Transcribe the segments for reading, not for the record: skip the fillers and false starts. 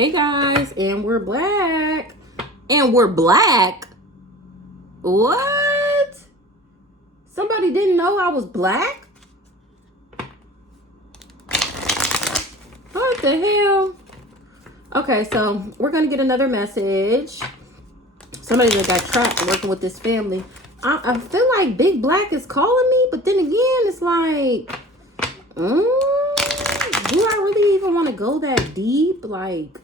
Hey guys, and we're black. And we're black? What? Somebody didn't know I was black? What the hell? Okay, so we're gonna get another message. Somebody that got trapped working with this family. I feel like Big Black is calling me, but then again, it's like, do I really even want to go that deep? Like,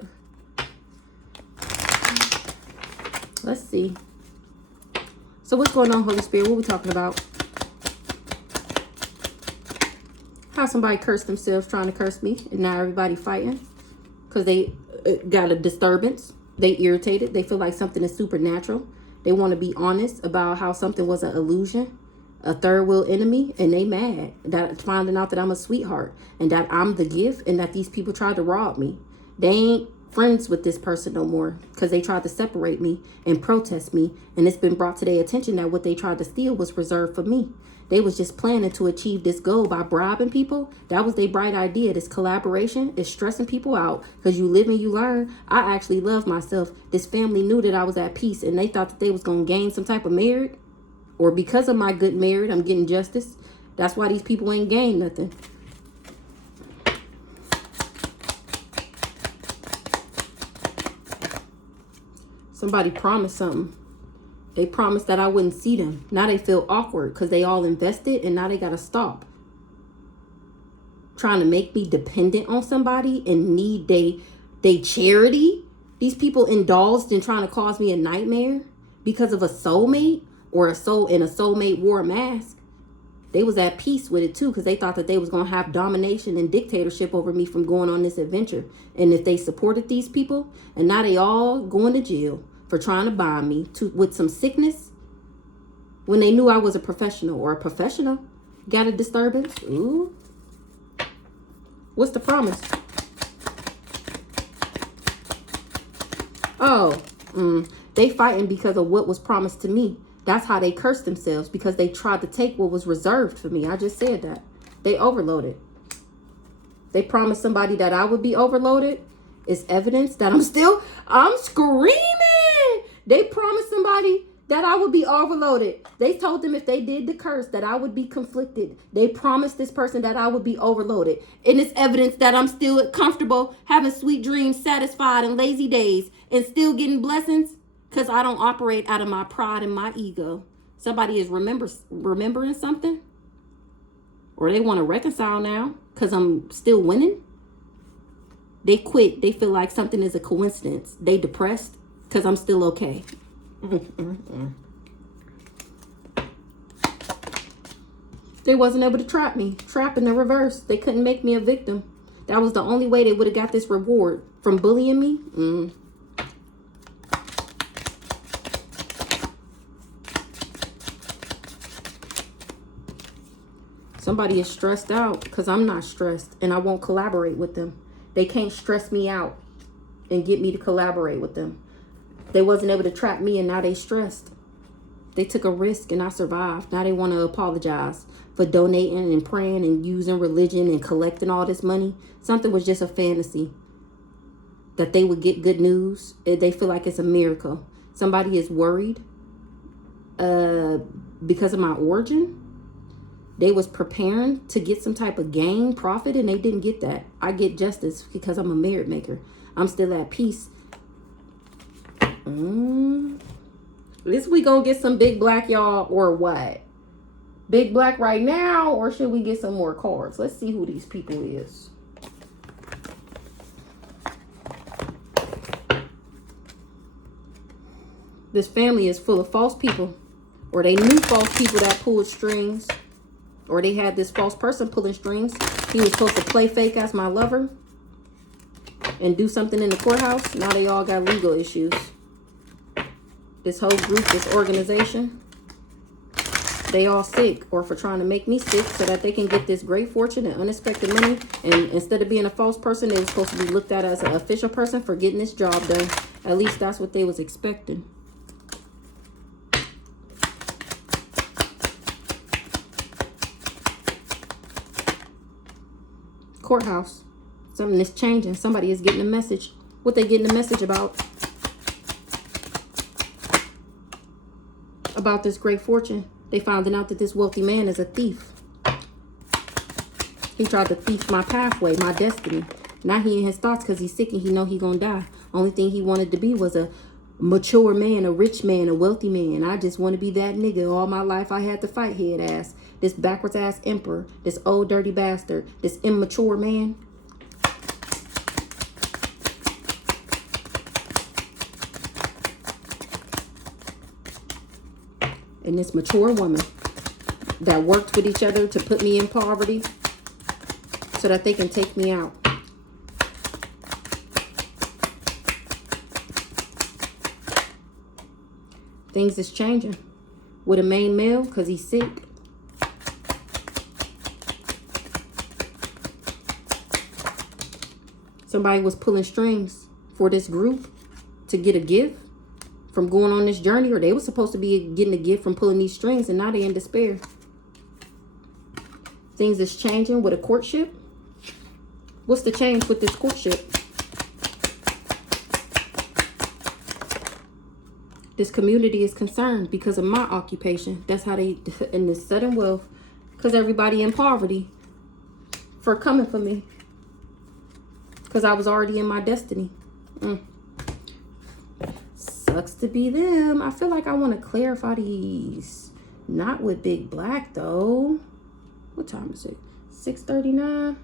let's see. So what's going on, Holy Spirit? What are we talking about? How somebody cursed themselves trying to curse me, and now everybody fighting because they got a disturbance. They irritated. They feel like something is supernatural. They want to be honest about how something was an illusion, a third wheel enemy, and they mad that finding out that I'm a sweetheart and that I'm the gift and that these people tried to rob me. They ain't friends with this person no more because they tried to separate me and protest me, and it's been brought to their attention that what they tried to steal was reserved for me. They was just planning to achieve this goal by bribing people. That was their bright idea. This collaboration is stressing people out because you live and you learn. I actually love myself. This family knew that I was at peace, and they thought that they was going to gain some type of merit, or because of my good merit, I'm getting justice. That's why these people ain't gained nothing. Somebody promised something. They promised that I wouldn't see them. Now they feel awkward because they all invested, and now they got to stop. Trying to make me dependent on somebody and need they charity. These people indulged in trying to cause me a nightmare because of a soulmate or a soulmate wore a mask. They was at peace with it too because they thought that they was going to have domination and dictatorship over me from going on this adventure. And if they supported these people, and now they all going to jail for trying to bind me with some sickness when they knew I was a professional, or a professional got a disturbance. Ooh. What's the promise? Oh, they fighting because of what was promised to me. That's how they cursed themselves, because they tried to take what was reserved for me. I just said that. They overloaded. They promised somebody that I would be overloaded. It's evidence that I'm screaming. They promised somebody that I would be overloaded. They told them if they did the curse that I would be conflicted. They promised this person that I would be overloaded. And it's evidence that I'm still comfortable, having sweet dreams, satisfied, and lazy days, and still getting blessings because I don't operate out of my pride and my ego. Somebody is remembering something, or they want to reconcile now because I'm still winning. They quit. They feel like something is a coincidence. They depressed because I'm still okay. They wasn't able to trap me. Trap in the reverse. They couldn't make me a victim. That was the only way they would have got this reward from bullying me. Somebody is stressed out because I'm not stressed, and I won't collaborate with them. They can't stress me out and get me to collaborate with them. They wasn't able to trap me, and now they stressed. They took a risk and I survived. Now they want to apologize for donating and praying and using religion and collecting all this money. Something was just a fantasy that they would get good news. They feel like it's a miracle. Somebody is worried because of my origin. They was preparing to get some type of gain, profit, and they didn't get that. I get justice because I'm a merit maker. I'm still at peace. Is we gonna get some Big Black, y'all, or what? Big Black right now, or should we get some more cards? Let's see who these people is. This family is full of false people, or they knew false people that pulled strings. Or they had this false person pulling strings. He was supposed to play fake as my lover and do something in the courthouse. Now they all got legal issues. This whole group, this organization, they all sick, or for trying to make me sick so that they can get this great fortune and unexpected money. And instead of being a false person, they were supposed to be looked at as an official person for getting this job done. At least that's what they was expecting. Courthouse. Something is changing. Somebody is getting a message. What they getting the message about? About this great fortune. They finding out that this wealthy man is a thief. He tried to thief my pathway, my destiny. Now he in his thoughts because he's sick and he know he gonna die. Only thing he wanted to be was a mature man, a rich man, a wealthy man. I just want to be that nigga. All my life I had to fight head ass. This backwards ass emperor. This old dirty bastard. This immature man. And this mature woman that worked with each other to put me in poverty so that they can take me out. Things is changing with a main male because he's sick. Somebody was pulling strings for this group to get a gift from going on this journey, or they were supposed to be getting a gift from pulling these strings, and now they're in despair. Things is changing with a courtship. What's the change with this courtship? This community is concerned because of my occupation. That's how they, in this sudden wealth, because everybody in poverty for coming for me. Because I was already in my destiny. Sucks to be them. I feel like I want to clarify these. Not with Big Black, though. What time is it? 6:39?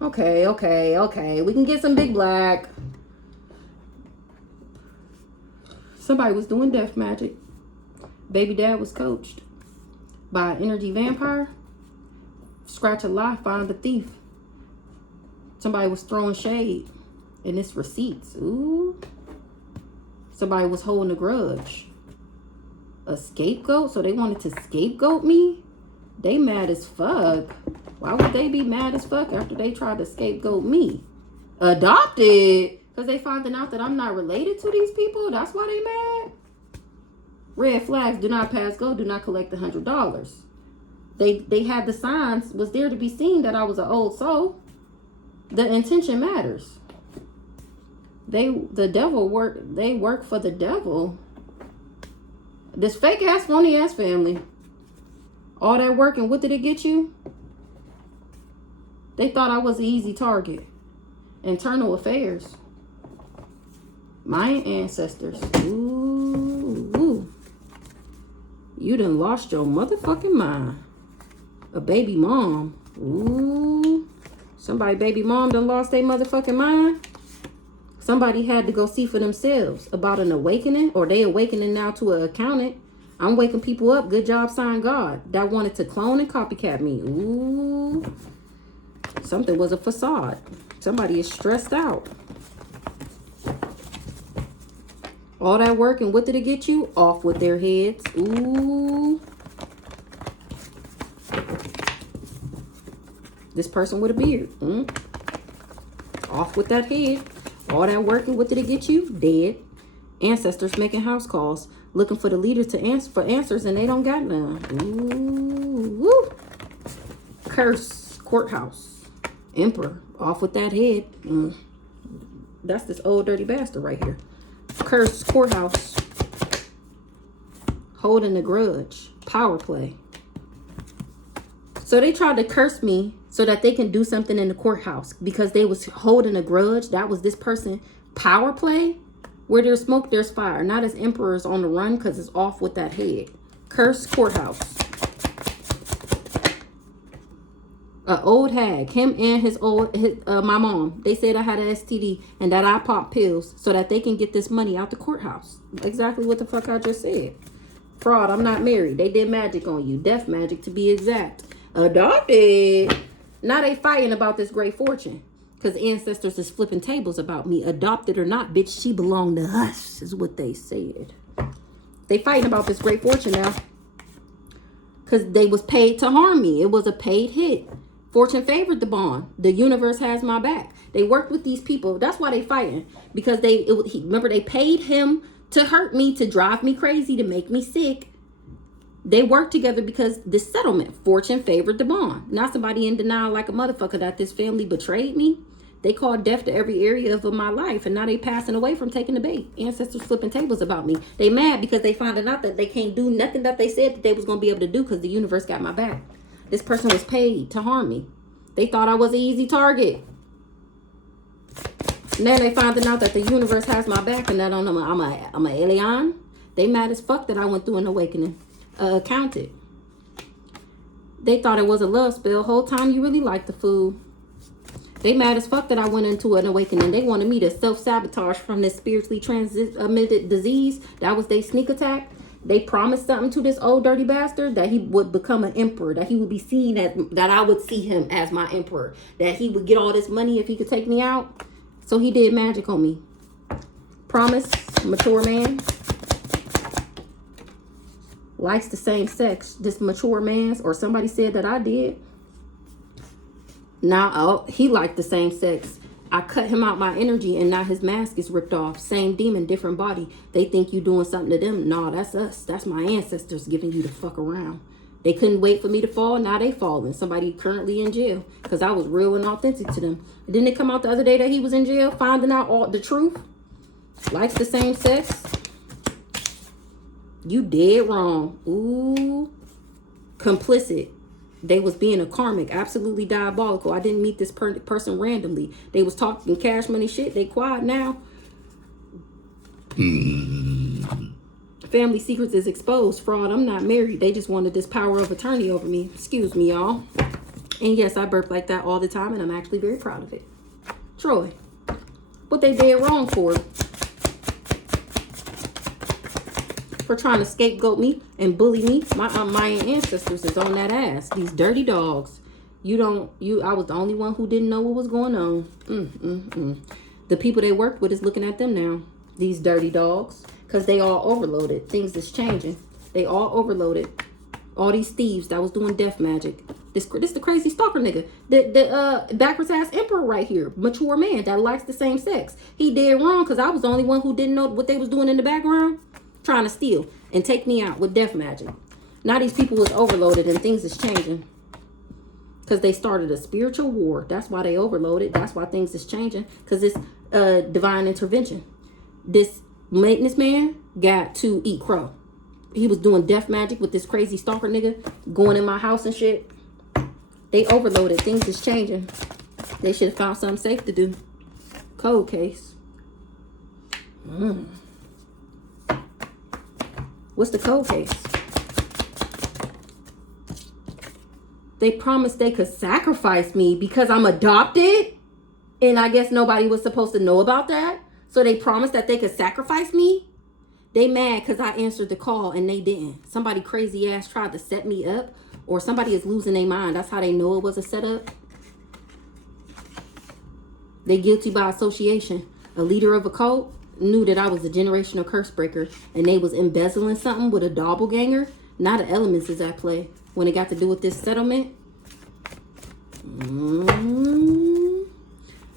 Okay. We can get some Big Black. Somebody was doing death magic. Baby dad was coached by an energy vampire. Scratch a lie, find the thief. Somebody was throwing shade. And it's receipts. Ooh. Somebody was holding a grudge. A scapegoat? So they wanted to scapegoat me? They mad as fuck. Why would they be mad as fuck after they tried to scapegoat me? Adopted? Because they finding out that I'm not related to these people? That's why they mad? Red flags, do not pass go, do not collect $100. They had the signs, was there to be seen that I was an old soul. The intention matters. They work for the devil. This fake ass, phony ass family. All that work, and what did it get you? They thought I was an easy target. Internal affairs. My ancestors. Ooh. You done lost your motherfucking mind. A baby mom. Ooh. Somebody baby mom done lost their motherfucking mind. Somebody had to go see for themselves about an awakening, or they awakening now to an accountant. I'm waking people up. Good job, sign God. That wanted to clone and copycat me. Ooh. Something was a facade. Somebody is stressed out. All that work, and what did it get you? Off with their heads. Ooh. This person with a beard. Off with that head. All that work, and what did it get you? Dead. Ancestors making house calls. Looking for the leader to answer for answers, and they don't got none. Ooh. Woo. Curse. Courthouse. Emperor. Off with that head. That's this old dirty bastard right here. Curse. Courthouse. Holding a grudge. Power play. So they tried to curse me so that they can do something in the courthouse because they was holding a grudge. That was this person. Power play. Where there's smoke, there's fire. Not as emperors on the run because it's off with that head. Curse. Courthouse. An old hag. Him and my mom. They said I had an STD and that I pop pills so that they can get this money out the courthouse. Exactly what the fuck I just said. Fraud. I'm not married. They did magic on you. Death magic to be exact. Adopted. Now they fighting about this great fortune. Because ancestors is flipping tables about me. Adopted or not, bitch, she belonged to us, is what they said. They fighting about this great fortune now. Because they was paid to harm me. It was a paid hit. Fortune favored the bond. The universe has my back. They worked with these people. That's why they fighting. Because remember, they paid him to hurt me, to drive me crazy, to make me sick. They worked together because this settlement, fortune favored the bond. Not somebody in denial like a motherfucker that this family betrayed me. They called death to every area of my life, and now they passing away from taking the bait. Ancestors flipping tables about me. They mad because they found out that they can't do nothing that they said that they was going to be able to do because the universe got my back. This person was paid to harm me. They thought I was an easy target. Now they finding out that the universe has my back and that I'm a alien. They mad as fuck that I went through an awakening. Counted. They thought it was a love spell. Whole time you really liked the food. They mad as fuck that I went into an awakening. They wanted me to self-sabotage from this spiritually transmitted disease. That was their sneak attack. They promised something to this old dirty bastard, that he would become an emperor, that he would be seen as, that I would see him as my emperor, that he would get all this money if he could take me out. So he did magic on me. Promise, mature man. Likes the same sex. This mature man, or somebody said that I did. Now, oh, he liked the same sex. I cut him out my energy and now his mask is ripped off. Same demon, different body. They think you doing something to them. Nah, that's us. That's my ancestors giving you the fuck around. They couldn't wait for me to fall. Now they falling. Somebody currently in jail because I was real and authentic to them. Didn't it come out the other day that he was in jail, finding out all the truth? Likes the same sex. You dead wrong. Ooh. Complicit. They was being a karmic, absolutely diabolical. I didn't meet this person randomly. They was talking cash money shit. They quiet now. Family secrets is exposed. Fraud. I'm not married. They just wanted this power of attorney over me. Excuse me, y'all. And yes, I burp like that all the time, and I'm actually very proud of it. Troy. What they did wrong for trying to scapegoat me and bully me. My Mayan ancestors is on that ass. These dirty dogs. I was the only one who didn't know what was going on. The people they worked with is looking at them now. These dirty dogs. Because they all overloaded. Things is changing. They all overloaded. All these thieves that was doing death magic. This the crazy stalker nigga. The backwards ass emperor right here. Mature man that likes the same sex. He did wrong because I was the only one who didn't know what they was doing in the background. Trying to steal and take me out with death magic. Now these people was overloaded and things is changing. Because they started a spiritual war. That's why they overloaded. That's why things is changing. Because it's divine intervention. This maintenance man got to eat crow. He was doing death magic with this crazy stalker nigga. Going in my house and shit. They overloaded. Things is changing. They should have found something safe to do. Cold case. What's the cold case? They promised they could sacrifice me because I'm adopted. And I guess nobody was supposed to know about that. So they promised that they could sacrifice me. They mad because I answered the call and they didn't. Somebody crazy ass tried to set me up. Or somebody is losing their mind. That's how they know it was a setup. They guilty by association. A leader of a cult knew that I was a generational curse breaker and they was embezzling something with a doppelganger. Now the elements is at play when it got to do with this settlement.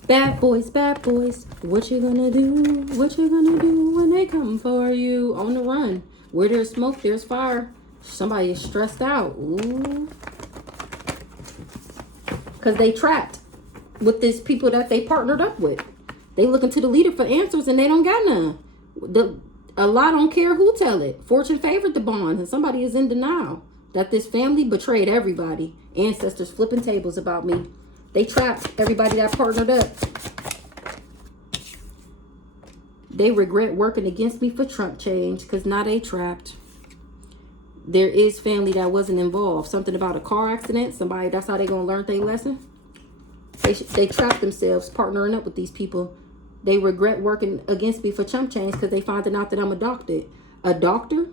Bad boys, what you gonna do? What you gonna do when they come for you? On the run. Where there's smoke, there's fire. Somebody is stressed out. Ooh. Because they trapped with these people that they partnered up with. They looking to the leader for answers and they don't got none. A lot don't care who tell it. Fortune favored the bond and somebody is in denial that this family betrayed everybody. Ancestors flipping tables about me. They trapped everybody that partnered up. They regret working against me for Trump change because now they trapped. There is family that wasn't involved. Something about a car accident. Somebody, that's how they going to learn their lesson. They trapped themselves partnering up with these people. They regret working against me for chump change because they finding out that I'm adopted. A doctor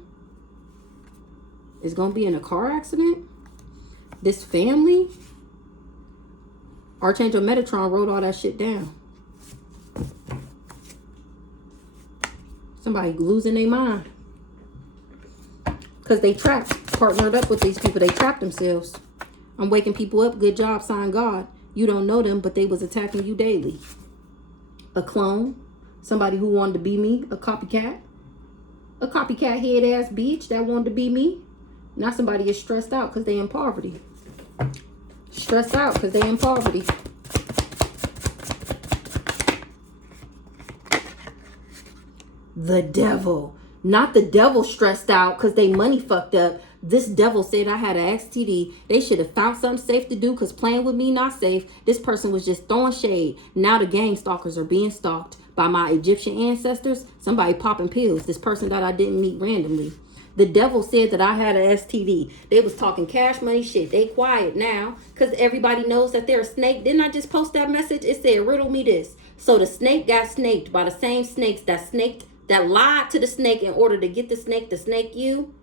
is going to be in a car accident. This family. Archangel Metatron wrote all that shit down. Somebody losing their mind. Because they trapped, partnered up with these people. They trapped themselves. I'm waking people up. Good job, sign God. You don't know them, but they was attacking you daily. A clone. Somebody who wanted to be me. A copycat. A copycat head ass bitch that wanted to be me. Now somebody is stressed out because they in poverty. Stressed out because they in poverty. The devil. Not the devil stressed out because they money fucked up. This devil said I had an STD. They should have found something safe to do because playing with me not safe. This person was just throwing shade. Now the gang stalkers are being stalked by my Egyptian ancestors. Somebody popping pills. This person that I didn't meet randomly. The devil said that I had an STD. They was talking cash money shit. They quiet now because everybody knows that they're a snake. Didn't I just post that message? It said, riddle me this. So the snake got snaked by the same snakes that lied to the snake in order to get the snake to snake you.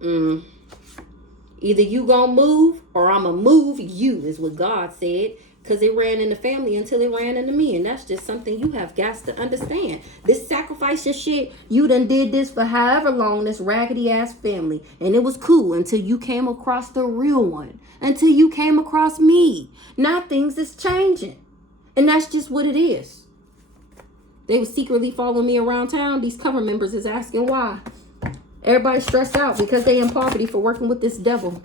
Either you gonna move or I'ma move you, is what God said. Because it ran in the family until it ran into me. And that's just something you have got to understand. This sacrifice your shit, you done did this for however long, this raggedy ass family. And it was cool until you came across the real one. Until you came across me. Now things is changing. And that's just what it is. They was secretly following me around town. These cover members is asking why. Everybody stressed out because they in poverty for working with this devil.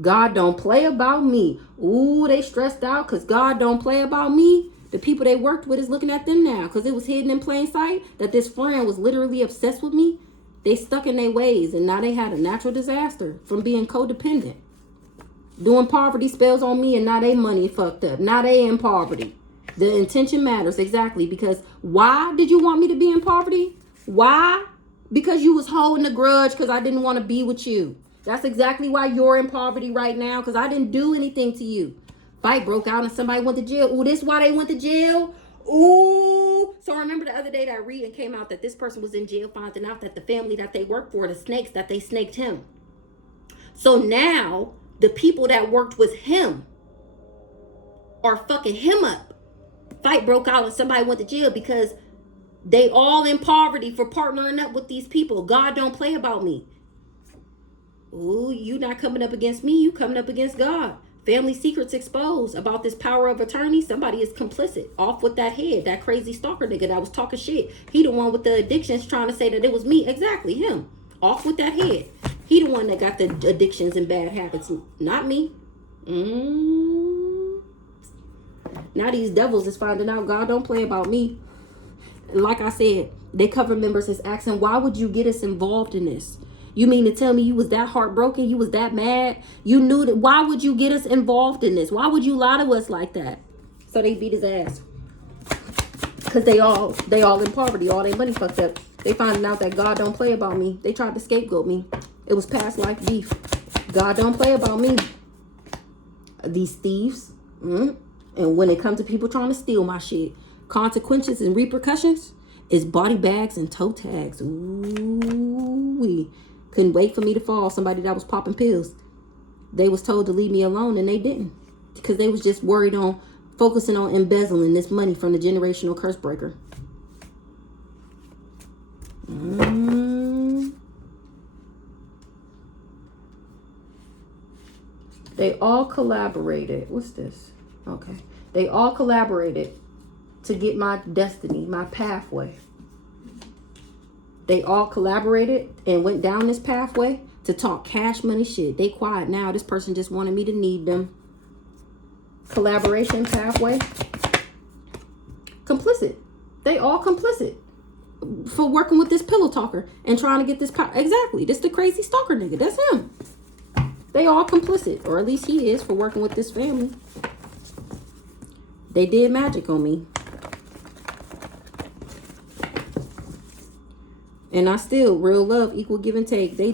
God don't play about me. Ooh, they stressed out because God don't play about me. The people they worked with is looking at them now because it was hidden in plain sight that this friend was literally obsessed with me. They stuck in their ways and now they had a natural disaster from being codependent. Doing poverty spells on me and now they money fucked up. Now they in poverty. The intention matters, exactly, because why did you want me to be in poverty? Why? Because you was holding a grudge because I didn't want to be with you. That's exactly why you're in poverty right now, because I didn't do anything to you. Fight broke out and somebody went to jail. Ooh, this why they went to jail? Ooh. So remember the other day that reading came out that this person was in jail finding out that the family that they worked for, the snakes, that they snaked him. So now the people that worked with him are fucking him up. Fight broke out and somebody went to jail because they all in poverty for partnering up with these people. God don't play about me. Ooh, you not coming up against me. You coming up against God. Family secrets exposed about this power of attorney. Somebody is complicit. Off with that head. That crazy stalker nigga that was talking shit. He the one with the addictions trying to say that it was me. Exactly, him. Off with that head. He the one that got the addictions and bad habits. Not me. Now these devils is finding out God don't play about me. Like I said, they cover members is asking, why would you get us involved in this? You mean to tell me you was that heartbroken? You was that mad? You knew that? Why would you get us involved in this? Why would you lie to us like that? So they beat his ass. Because they all in poverty. All their money fucked up. They finding out that God don't play about me. They tried to scapegoat me. It was past life beef. God don't play about me. These thieves. And when it comes to people trying to steal my shit, consequences and repercussions is body bags and toe tags. Ooh-wee. Couldn't wait for me to fall. Somebody that was popping pills. They was told to leave me alone and they didn't. Because they was just worried on focusing on embezzling this money from the generational curse breaker. They all collaborated. What's this? Okay. They all collaborated to get my destiny, my pathway. They all collaborated and went down this pathway to talk cash money shit. They quiet now. This person just wanted me to need them. Collaboration pathway. Complicit. They all complicit for working with this pillow talker and trying to get this power. Exactly. This the crazy stalker nigga. That's him. They all complicit, or at least he is, for working with this family. They did magic on me. And I still, real love, equal give and take. They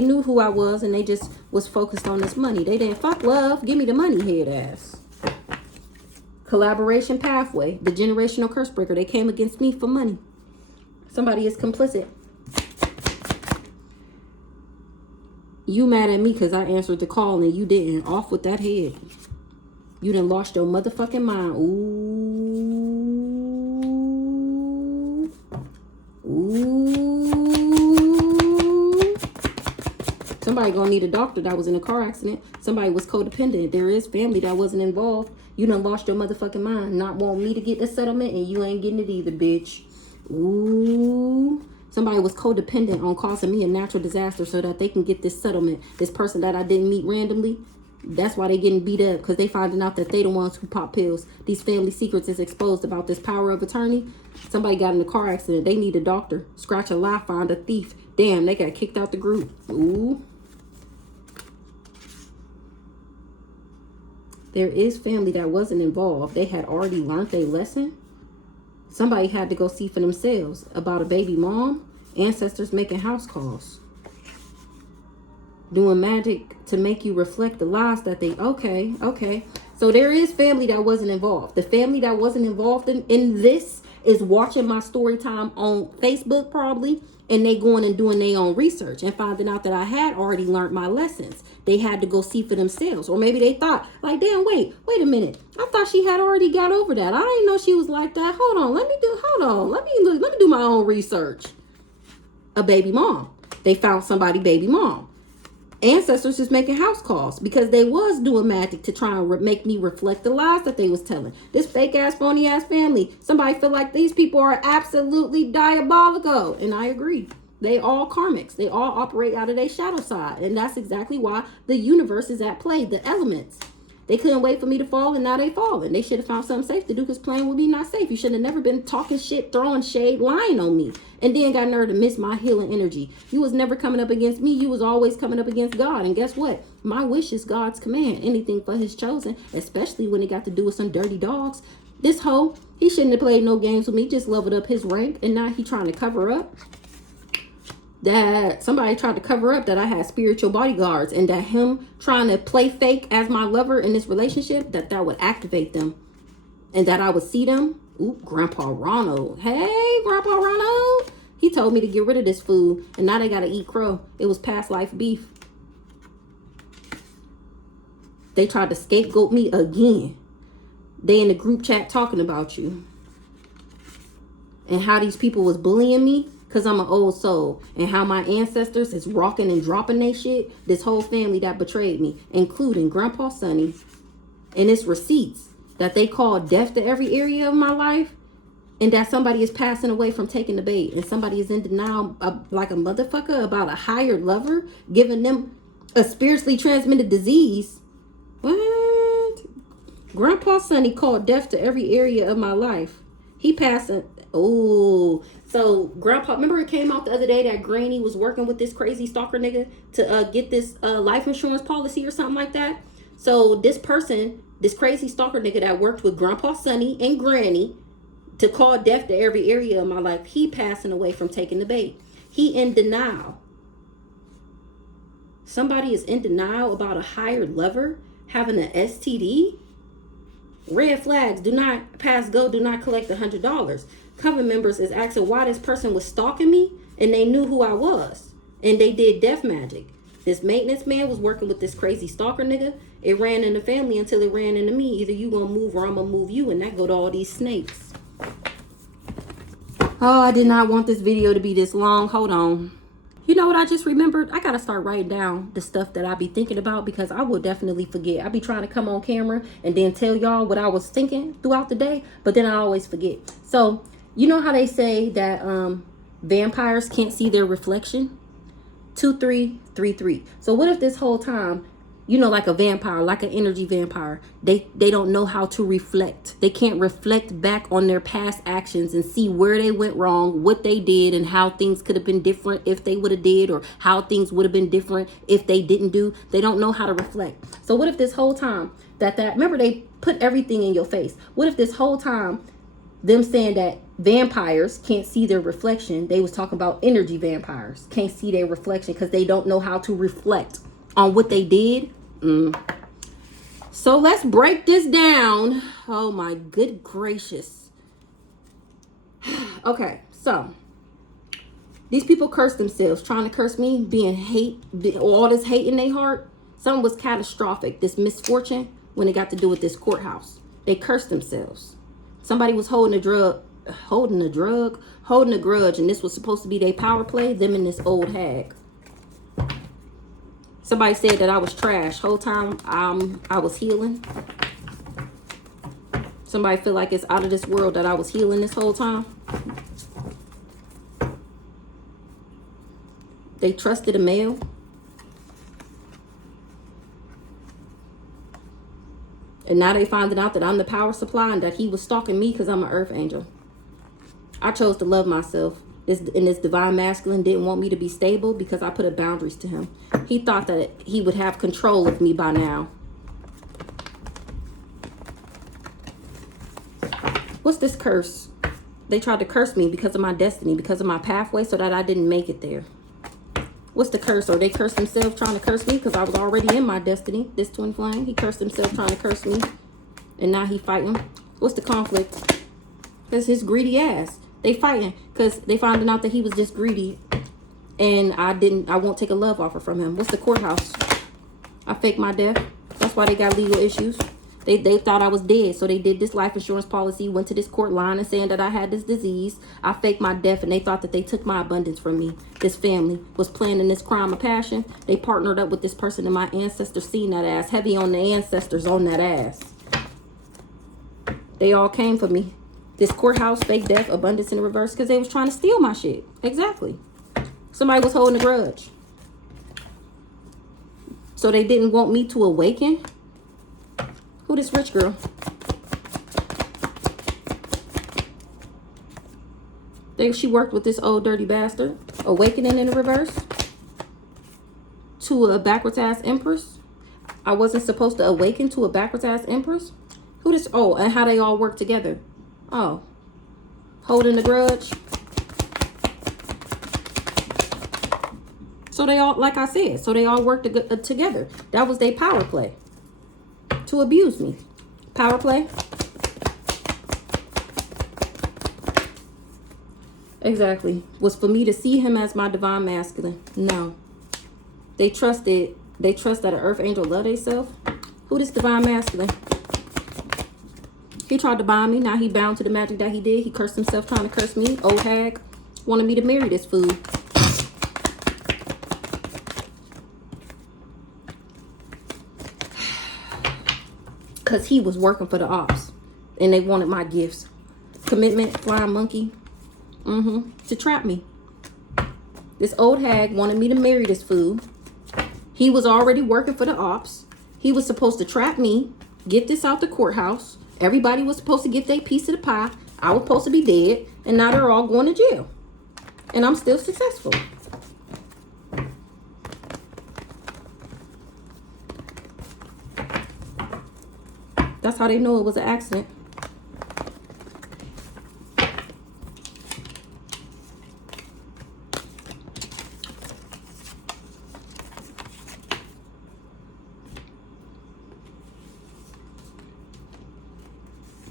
knew who I was and they just was focused on this money. They didn't fuck love. Give me the money, head ass. Collaboration pathway. The generational curse breaker. They came against me for money. Somebody is complicit. You mad at me because I answered the call and you didn't. Off with that head. You done lost your motherfucking mind. Ooh. Somebody gonna need a doctor that was in a car accident. Somebody was codependent. There is family that wasn't involved. You done lost your motherfucking mind. Not want me to get the settlement and you ain't getting it either, bitch. Ooh. Somebody was codependent on causing me a natural disaster so that they can get this settlement. This person that I didn't meet randomly. That's why they getting beat up, because they finding out that they the ones who pop pills. These family secrets is exposed about this power of attorney. Somebody got in a car accident. They need a doctor. Scratch a lie, find a thief. Damn, they got kicked out the group. Ooh. There is family that wasn't involved. They had already learned their lesson. Somebody had to go see for themselves about a baby mom. Ancestors making house calls. Doing magic to make you reflect the lies that they... Okay. So there is family that wasn't involved. The family that wasn't involved in this is watching my story time on Facebook probably. And they going and doing their own research and finding out that I had already learned my lessons. They had to go see for themselves. Or maybe they thought, like, damn, wait a minute. I thought she had already got over that. I didn't know she was like that. Hold on, let me do my own research. A baby mom. They found somebody baby mom. Ancestors just making house calls because they was doing magic to try and make me reflect the lies that they was telling. This fake ass, phony ass family. Somebody feel like these people are absolutely diabolical. And I agree. They all karmics. They all operate out of their shadow side. And that's exactly why the universe is at play. The elements. They couldn't wait for me to fall, and now they falling. They should have found something safe to do because playing with me not safe. You should have never been talking shit, throwing shade, lying on me, and then got nerve to miss my healing energy. You was never coming up against me. You was always coming up against God. And guess what? My wish is God's command. Anything for his chosen, especially when it got to do with some dirty dogs. This hoe, he shouldn't have played no games with me. Just leveled up his rank, and now he trying to cover up. That somebody tried to cover up that I had spiritual bodyguards, and that him trying to play fake as my lover in this relationship, that would activate them, and that I would see them. Ooh, Grandpa Ronald. Hey, Grandpa Ronald. He told me to get rid of this food, and now they got to eat crow. It was past life beef. They tried to scapegoat me again. They in the group chat talking about you. And how these people was bullying me. Because I'm an old soul. And how my ancestors is rocking and dropping their shit. This whole family that betrayed me. Including Grandpa Sonny. And it's receipts. That they call death to every area of my life. And that somebody is passing away from taking the bait. And somebody is in denial like a motherfucker about a hired lover. Giving them a spiritually transmitted disease. What? Grandpa Sonny called death to every area of my life. He passing... Oh, so Grandpa, remember it came out the other day that Granny was working with this crazy stalker nigga to get this life insurance policy or something like that. So this person, this crazy stalker nigga that worked with Grandpa Sonny and Granny to call death to every area of my life, he passing away from taking the bait. He in denial. Somebody is in denial about a hired lover having an STD. Red flags, do not pass go, do not collect $100. Coven members is asking why this person was stalking me, and they knew who I was, and they did death magic. This maintenance man was working with this crazy stalker nigga. It ran in the family until it ran into me. Either you gonna move or I'm gonna move you, and that go to all these snakes. Oh, I did not want this video to be this long. Hold on. You know what I just remembered? I gotta start writing down the stuff that I be thinking about, because I will definitely forget. I be trying to come on camera and then tell y'all what I was thinking throughout the day, but then I always forget. So you know how they say that vampires can't see their reflection? 2333. So what if this whole time, you know, like a vampire, like an energy vampire, they don't know how to reflect. They can't reflect back on their past actions and see where they went wrong, what they did, and how things could have been different if they would have did, or how things would have been different if they didn't do. They don't know how to reflect. So what if this whole time that remember they put everything in your face. What if this whole time them saying that vampires can't see their reflection, they was talking about energy vampires can't see their reflection because they don't know how to reflect on what they did. So let's break this down. Oh my good gracious. Okay, so these people curse themselves, trying to curse me, being all this hate in their heart. Something was catastrophic, this misfortune, when it got to do with this courthouse. They cursed themselves. Somebody was holding a grudge, and this was supposed to be their power play, them and this old hag. Somebody said that I was trash. Whole time I was healing. Somebody feel like it's out of this world that I was healing this whole time. They trusted a male. And now they finding out that I'm the power supply and that he was stalking me because I'm an earth angel. I chose to love myself. And this divine masculine didn't want me to be stable because I put up boundaries to him. He thought that he would have control of me by now. What's this curse? They tried to curse me because of my destiny, because of my pathway, so that I didn't make it there. What's the curse? Or they cursed themselves trying to curse me because I was already in my destiny. This twin flame, he cursed himself trying to curse me. And now he fighting. What's the conflict? Because his greedy ass. They fighting because they finding out that he was just greedy. And I won't take a love offer from him. What's the courthouse? I faked my death. That's why they got legal issues. They thought I was dead. So they did this life insurance policy, went to this court line and saying that I had this disease. I faked my death and they thought that they took my abundance from me. This family was planning this crime of passion. They partnered up with this person and my ancestors seen that ass. Heavy on the ancestors on that ass. They all came for me. This courthouse, fake death, abundance in reverse, because they was trying to steal my shit. Exactly. Somebody was holding a grudge. So they didn't want me to awaken. Who this rich girl? She worked with this old dirty bastard. Awakening in the reverse. To a backwards ass empress. I wasn't supposed to awaken to a backwards ass empress. Who this? Oh, and how they all work together. Oh, holding the grudge. So they all, like I said, so they all worked together. That was their power play. To abuse me. Power play. Exactly. Was for me to see him as my divine masculine. No. They trust that an earth angel love themselves. Who this divine masculine? He tried to bind me. Now he bound to the magic that he did. He cursed himself trying to curse me. Old hag. Wanted me to marry this fool. Because he was working for the ops. And they wanted my gifts. Commitment, flying monkey. To trap me. This old hag wanted me to marry this fool. He was already working for the ops. He was supposed to trap me. Get this out the courthouse. Everybody was supposed to get their piece of the pie. I was supposed to be dead. And now they're all going to jail. And I'm still successful. That's how they know it was an accident.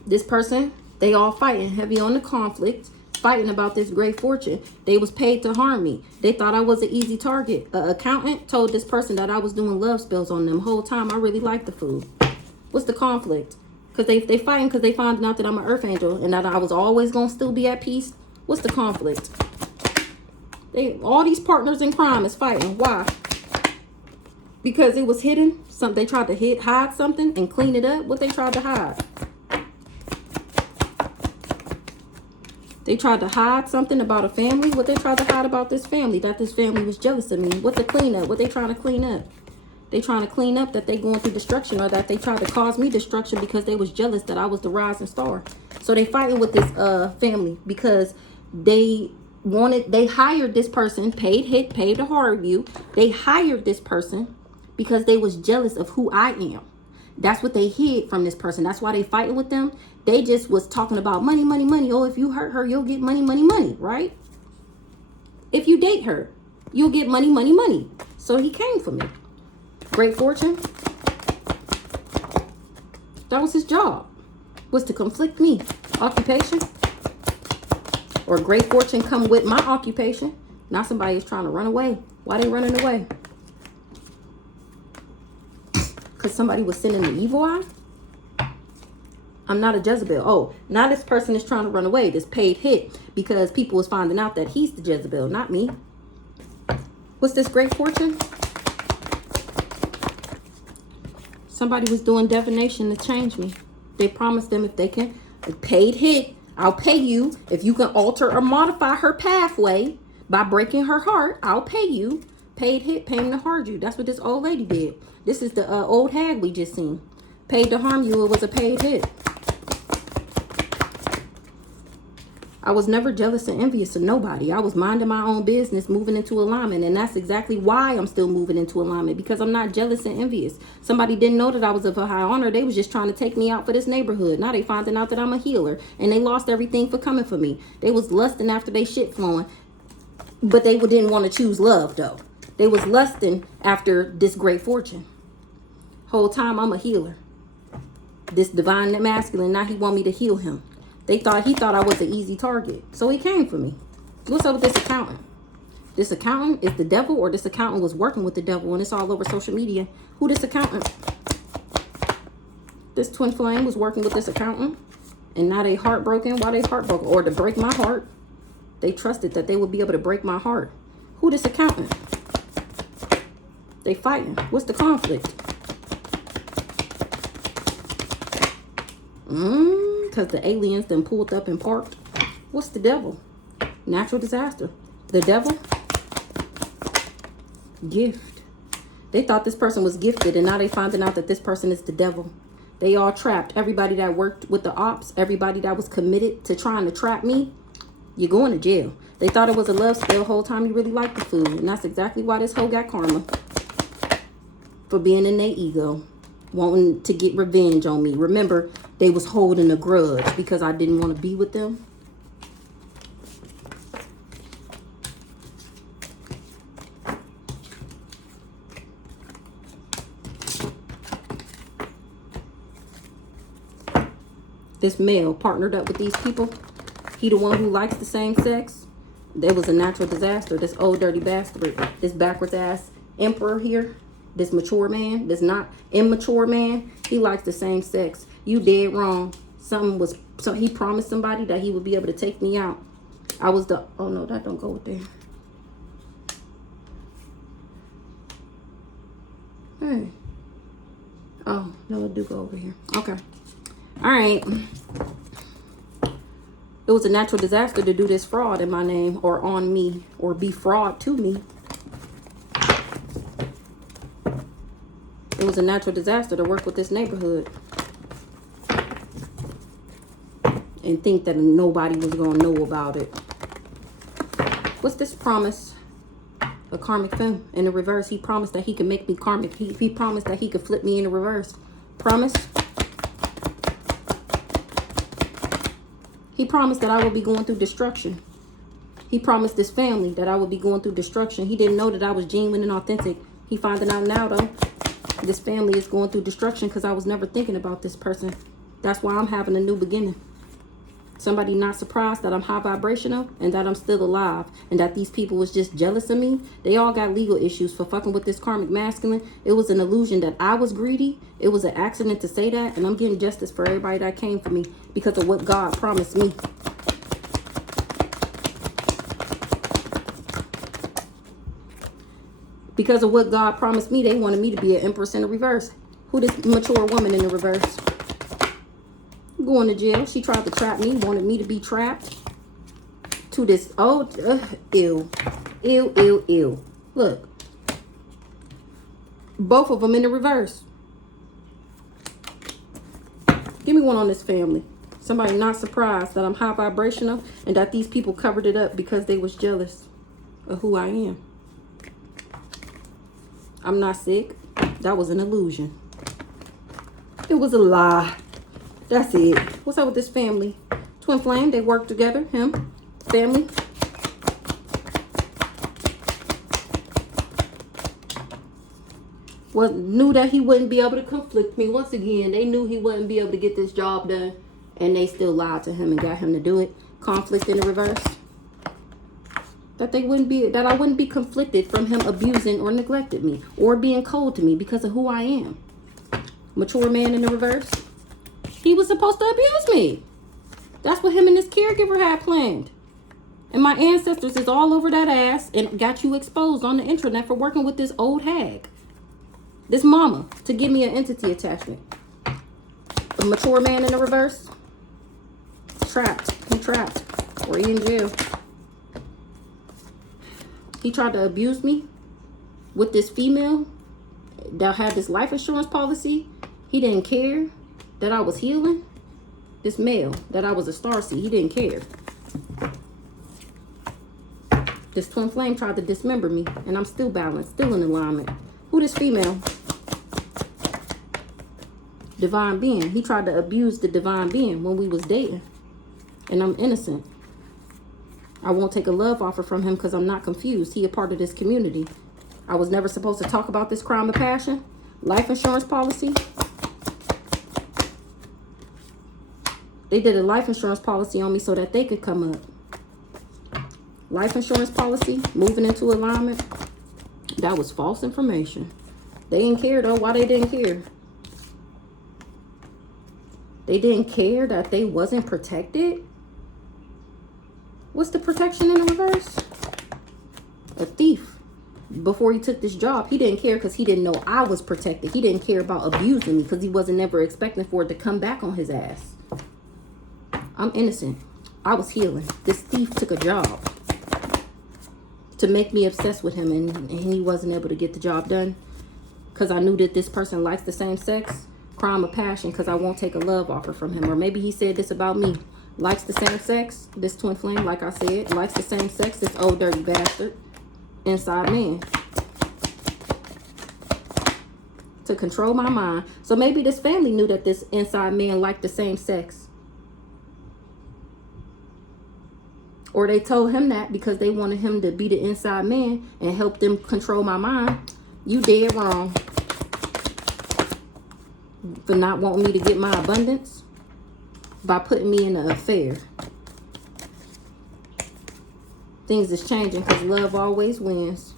This person, they all fighting heavy on the conflict, fighting about this great fortune. They was paid to harm me. They thought I was an easy target. An accountant told this person that I was doing love spells on them. Whole time I really liked the food. What's the conflict? Because they fighting because they found out that I'm an earth angel and that I was always going to still be at peace. What's the conflict? All these partners in crime is fighting. Why? Because it was hidden. They tried to hide something and clean it up. What they tried to hide? They tried to hide something about a family. What they tried to hide about this family? That this family was jealous of me. What the clean up? What they trying to clean up? They trying to clean up that they going through destruction, or that they tried to cause me destruction because they was jealous that I was the rising star. So they fighting with this family because they hired this person, paid to hire you. They hired this person because they was jealous of who I am. That's what they hid from this person. That's why they fighting with them. They just was talking about money, money, money. Oh, if you hurt her, you'll get money, money, money, right? If you date her, you'll get money, money, money. So he came for me. Great fortune. That was his job. Was to conflict me. Occupation. Or great fortune come with my occupation. Now somebody is trying to run away. Why they running away? Because somebody was sending the evil eye? I'm not a Jezebel. Oh, now this person is trying to run away. This paid hit because people was finding out that he's the Jezebel, not me. What's this great fortune? Somebody was doing divination to change me. They promised them if they can, a paid hit, I'll pay you. If you can alter or modify her pathway by breaking her heart, I'll pay you. Paid hit, paying to hard you. That's what this old lady did. This is the old hag we just seen. Paid to harm you, it was a paid hit. I was never jealous and envious of nobody. I was minding my own business, moving into alignment. And that's exactly why I'm still moving into alignment, because I'm not jealous and envious. Somebody didn't know that I was of a high honor. They was just trying to take me out for this neighborhood. Now they finding out that I'm a healer, and they lost everything for coming for me. They was lusting after they shit flowing, but they didn't want to choose love though. They was lusting after this great fortune. Whole time I'm a healer. This divine masculine, now he want me to heal him. He thought I was an easy target. So he came for me. What's up with this accountant? This accountant is the devil, or this accountant was working with the devil, and it's all over social media. Who this accountant? This twin flame was working with this accountant, and now they heartbroken. Why they heartbroken? Or to break my heart. They trusted that they would be able to break my heart. Who this accountant? They fighting. What's the conflict? Because the aliens then pulled up and parked. What's the devil? Natural disaster. The devil? Gift. They thought this person was gifted, and now they finding out that this person is the devil. They all trapped. Everybody that worked with the ops, everybody that was committed to trying to trap me, you're going to jail. They thought it was a love spell the whole time. You really liked the food. And that's exactly why this hoe got karma. For being in their ego. Wanting to get revenge on me. Remember, they was holding a grudge because I didn't want to be with them. This male partnered up with these people. He the one who likes the same sex. There was a natural disaster. This old dirty bastard. This backwards ass emperor here. This mature man, this not immature man, he likes the same sex. You dead wrong. So he promised somebody that he would be able to take me out. I was the, oh no, that don't go with there. Hey. Oh, no, it do go over here. Okay. All right. It was a natural disaster to do this fraud in my name or on me or be fraud to me. It was a natural disaster to work with this neighborhood and think that nobody was going to know about it. What's this promise? A karmic femme in the reverse. He promised that he could make me karmic. He promised that he could flip me in the reverse. Promise. He promised that I would be going through destruction. He promised this family that I would be going through destruction. He didn't know that I was genuine and authentic. He finding out now though. This family is going through destruction because I was never thinking about this person. That's why I'm having a new beginning. Somebody not surprised that I'm high vibrational and that I'm still alive and that these people was just jealous of me. They all got legal issues for fucking with this karmic masculine. It was an illusion that I was greedy. It was an accident to say that, and I'm getting justice for everybody that came for me because of what God promised me. Because of what God promised me, they wanted me to be an empress in the reverse. Who this mature woman in the reverse? Going to jail. She tried to trap me, wanted me to be trapped to this. Oh, ew. Ew, ew, ew. Look. Both of them in the reverse. Give me one on this family. Somebody not surprised that I'm high vibrational and that these people covered it up because they was jealous of who I am. I'm not sick. That was an illusion. It was a lie. That's it. What's up with this family? Twin flame, they work together. Him, family. Knew that he wouldn't be able to conflict me. Once again, they knew he wouldn't be able to get this job done. And they still lied to him and got him to do it. Conflict in the reverse. That I wouldn't be conflicted from him abusing or neglecting me or being cold to me because of who I am. Mature man in the reverse. He was supposed to abuse me. That's what him and his caregiver had planned. And my ancestors is all over that ass and got you exposed on the internet for working with this old hag. This mama to give me an entity attachment. A mature man in the reverse. Trapped. He trapped. Or he in jail. He tried to abuse me with this female that had this life insurance policy. He didn't care that I was healing. This male, that I was a starseed, he didn't care. This twin flame tried to dismember me, and I'm still balanced, still in alignment. Who this female? Divine being. He tried to abuse the divine being when we was dating. And I'm innocent. I won't take a love offer from him because I'm not confused. He a part of this community. I was never supposed to talk about this crime of passion. Life insurance policy. They did a life insurance policy on me so that they could come up. Life insurance policy, moving into alignment. That was false information. They didn't care though. Why they didn't care? They didn't care that they wasn't protected? What's the protection in the reverse? A thief. Before he took this job, he didn't care because he didn't know I was protected. He didn't care about abusing me because he wasn't never expecting for it to come back on his ass. I'm innocent. I was healing. This thief took a job to make me obsessed with him, and he wasn't able to get the job done because I knew that this person likes the same sex. Crime of passion because I won't take a love offer from him. Or maybe he said this about me. Likes the same sex. This twin flame, like I said, likes the same sex. This old dirty bastard. Inside man. To control my mind. So maybe this family knew that this inside man liked the same sex. Or they told him that because they wanted him to be the inside man and help them control my mind. You dead wrong. For not wanting me to get my abundance. By putting me in an affair. Things is changing because love always wins.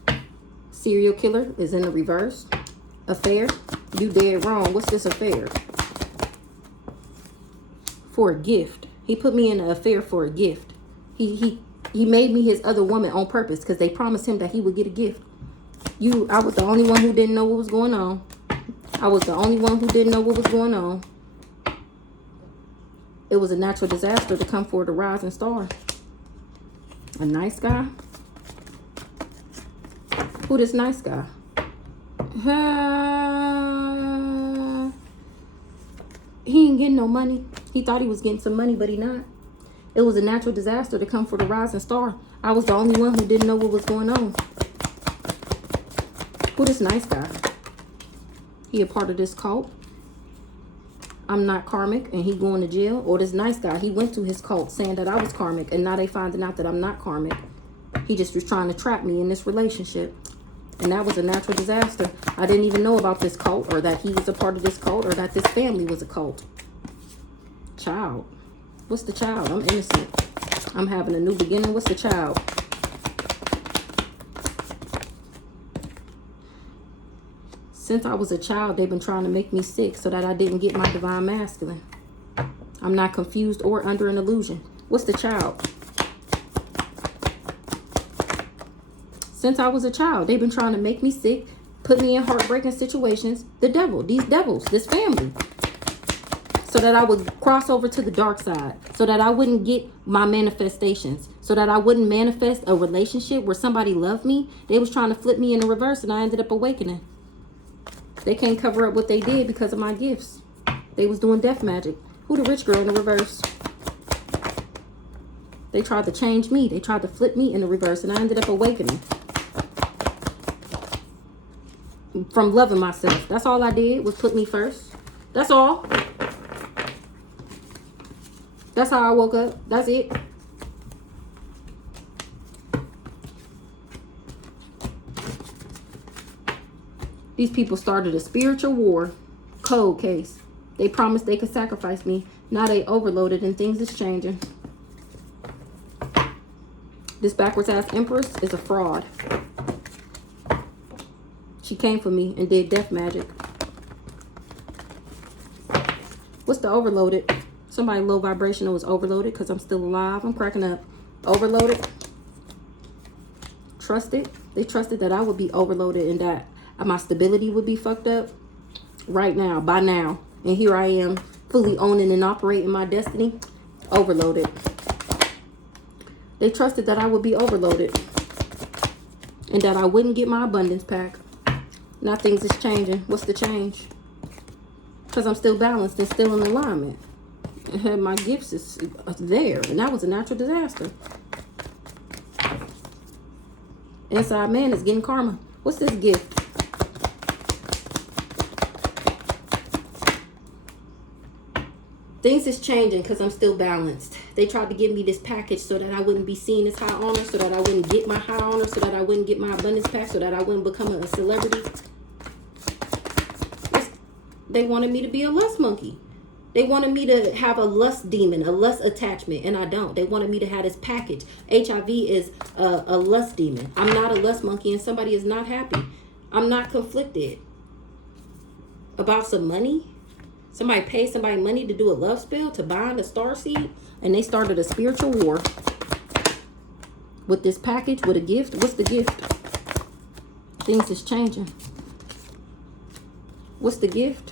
Serial killer is in the reverse. Affair. You dead wrong. What's this affair? For a gift. He put me in an affair for a gift. He made me his other woman on purpose because they promised him that he would get a gift. I was the only one who didn't know what was going on. I was the only one who didn't know what was going on. It was a natural disaster to come for the rising star. A nice guy. Who this nice guy? He ain't getting no money. He thought he was getting some money, but he not. It was a natural disaster to come for the rising star. I was the only one who didn't know what was going on. Who this nice guy? He a part of this cult. I'm not karmic and he going to jail. Or this nice guy, he went to his cult saying that I was karmic and now they finding out that I'm not karmic. He just was trying to trap me in this relationship. And that was a natural disaster. I didn't even know about this cult or that he was a part of this cult or that this family was a cult. Child. What's the child? I'm innocent. I'm having a new beginning. What's the child? Since I was a child, they've been trying to make me sick so that I didn't get my divine masculine. I'm not confused or under an illusion. What's the child? Since I was a child, they've been trying to make me sick, put me in heartbreaking situations. The devil, these devils, this family. So that I would cross over to the dark side. So that I wouldn't get my manifestations. So that I wouldn't manifest a relationship where somebody loved me. They was trying to flip me in the reverse and I ended up awakening. They can't cover up what they did because of my gifts. They was doing death magic. Who the rich girl in the reverse? They tried to change me. They tried to flip me in the reverse and I ended up awakening. From loving myself. That's all I did was put me first. That's all. That's how I woke up. That's it. These people started a spiritual war. Cold case. They promised they could sacrifice me. Now they overloaded and things is changing. This backwards ass empress is a fraud. She came for me and did death magic. What's the overloaded? Somebody low vibrational was overloaded because I'm still alive. I'm cracking up. Overloaded. Trusted. They trusted that I would be overloaded and that my stability would be fucked up right now, by now. And here I am, fully owning and operating my destiny. Overloaded. They trusted that I would be overloaded and that I wouldn't get my abundance pack. Now things is changing. What's the change? Because I'm still balanced and still in alignment. And had my gifts is there. And that was a natural disaster. Inside man is getting karma. What's this gift? Things is changing because I'm still balanced. They tried to give me this package so that I wouldn't be seen as high honor, so that I wouldn't get my high honor, so that I wouldn't get my abundance pack, so that I wouldn't become a celebrity. They wanted me to be a lust monkey. They wanted me to have a lust demon, a lust attachment, and I don't. They wanted me to have this package. HIV is a lust demon. I'm not a lust monkey, and somebody is not happy. I'm not conflicted about some money. Somebody paid somebody money to do a love spell, to bind a starseed, and they started a spiritual war with this package, with a gift. What's the gift? Things is changing. What's the gift?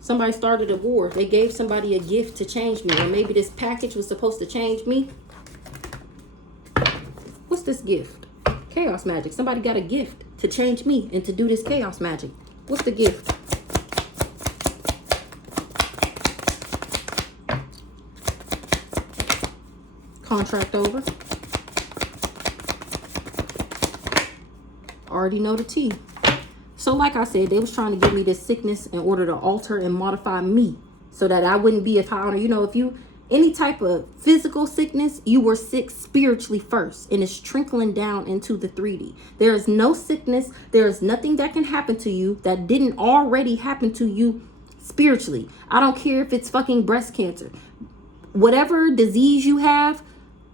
Somebody started a war. They gave somebody a gift to change me. Or maybe this package was supposed to change me. What's this gift? Chaos magic. Somebody got a gift to change me and to do this chaos magic. What's the gift? Contract over. Already know the tea. So like I said, they was trying to give me this sickness in order to alter and modify me so that I wouldn't be of high honor. You know, if you, any type of physical sickness, you were sick spiritually first, and it's trickling down into the 3D. There is no sickness. There is nothing that can happen to you that didn't already happen to you spiritually. I don't care if it's fucking breast cancer. Whatever disease you have,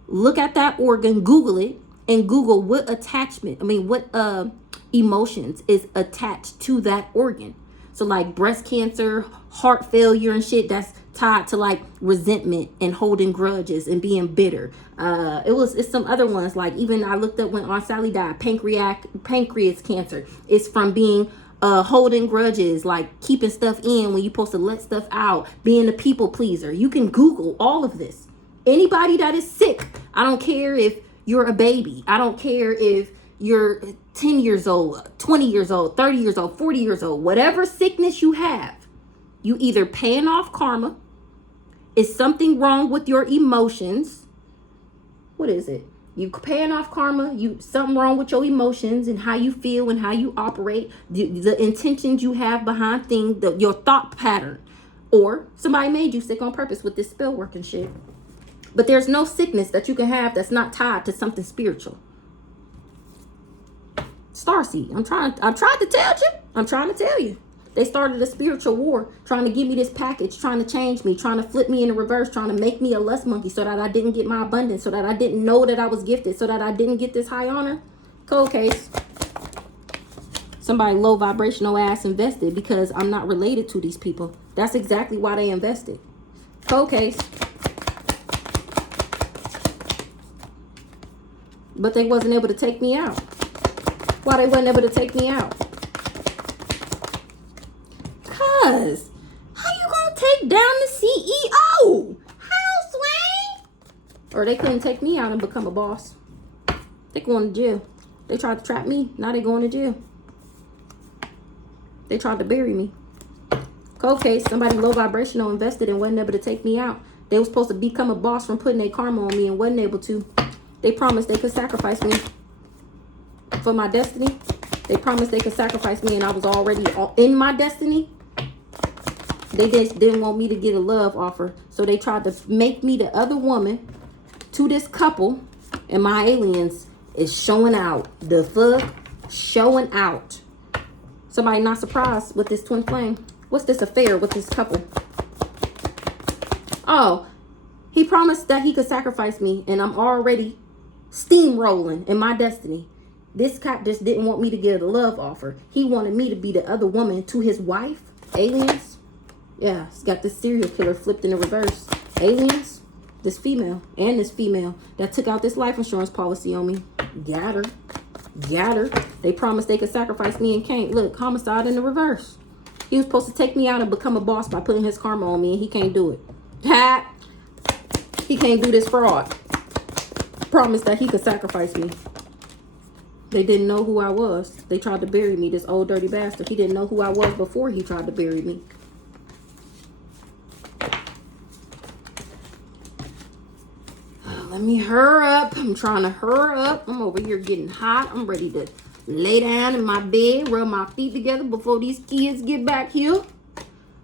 look at that organ, Google it, and Google what what emotions is attached to that organ. So like breast cancer, heart failure and shit, that's tied to like resentment and holding grudges and being bitter. It's some other ones, like even I looked up when Aunt Sally died, pancreas cancer is from being holding grudges, like keeping stuff in when you're supposed to let stuff out, being a people pleaser. You can Google all of this. Anybody that is sick, I don't care if you're a baby, I don't care if you're 10 years old, 20 years old, 30 years old, 40 years old, whatever sickness you have, you either paying off karma, is something wrong with your emotions. What is it? You paying off karma, something wrong with your emotions and how you feel and how you operate, the intentions you have behind things, your thought pattern. Or somebody made you sick on purpose with this spell work and shit. But there's no sickness that you can have that's not tied to something spiritual. Starseed, I'm trying to tell you. I'm trying to tell you. They started a spiritual war, trying to give me this package, trying to change me, trying to flip me in the reverse, trying to make me a lust monkey so that I didn't get my abundance, so that I didn't know that I was gifted, so that I didn't get this high honor. Cold case. Somebody low vibrational ass invested because I'm not related to these people. That's exactly why they invested. Cold case. But they wasn't able to take me out. Why they wasn't able to take me out? Cause how you gonna take down the CEO? How, Swain? Or they couldn't take me out and become a boss. They going to jail. They tried to trap me. Now they going to jail. They tried to bury me. Cold case. Somebody low vibrational invested and wasn't able to take me out. They was supposed to become a boss from putting their karma on me and wasn't able to. They promised they could sacrifice me for my destiny. They promised they could sacrifice me and I was already in my destiny. They just didn't want me to get a love offer. So they tried to make me the other woman to this couple. And my aliens is showing out. The fuck? Showing out. Somebody not surprised with this twin flame. What's this affair with this couple? Oh, he promised that he could sacrifice me and I'm already steamrolling in my destiny. This cat just didn't want me to get a love offer. He wanted me to be the other woman to his wife. Aliens. Yeah, he's got this serial killer flipped in the reverse. Aliens. This female and this female that took out this life insurance policy on me. Got her. Got her. They promised they could sacrifice me and can't. Look, homicide in the reverse. He was supposed to take me out and become a boss by putting his karma on me and he can't do it. Ha! He can't do this fraud. Promised that he could sacrifice me. They didn't know who I was. They tried to bury me, this old dirty bastard. He didn't know who I was before he tried to bury me. Let me hurry up. I'm trying to hurry up. I'm over here getting hot. I'm ready to lay down in my bed, rub my feet together before these kids get back here.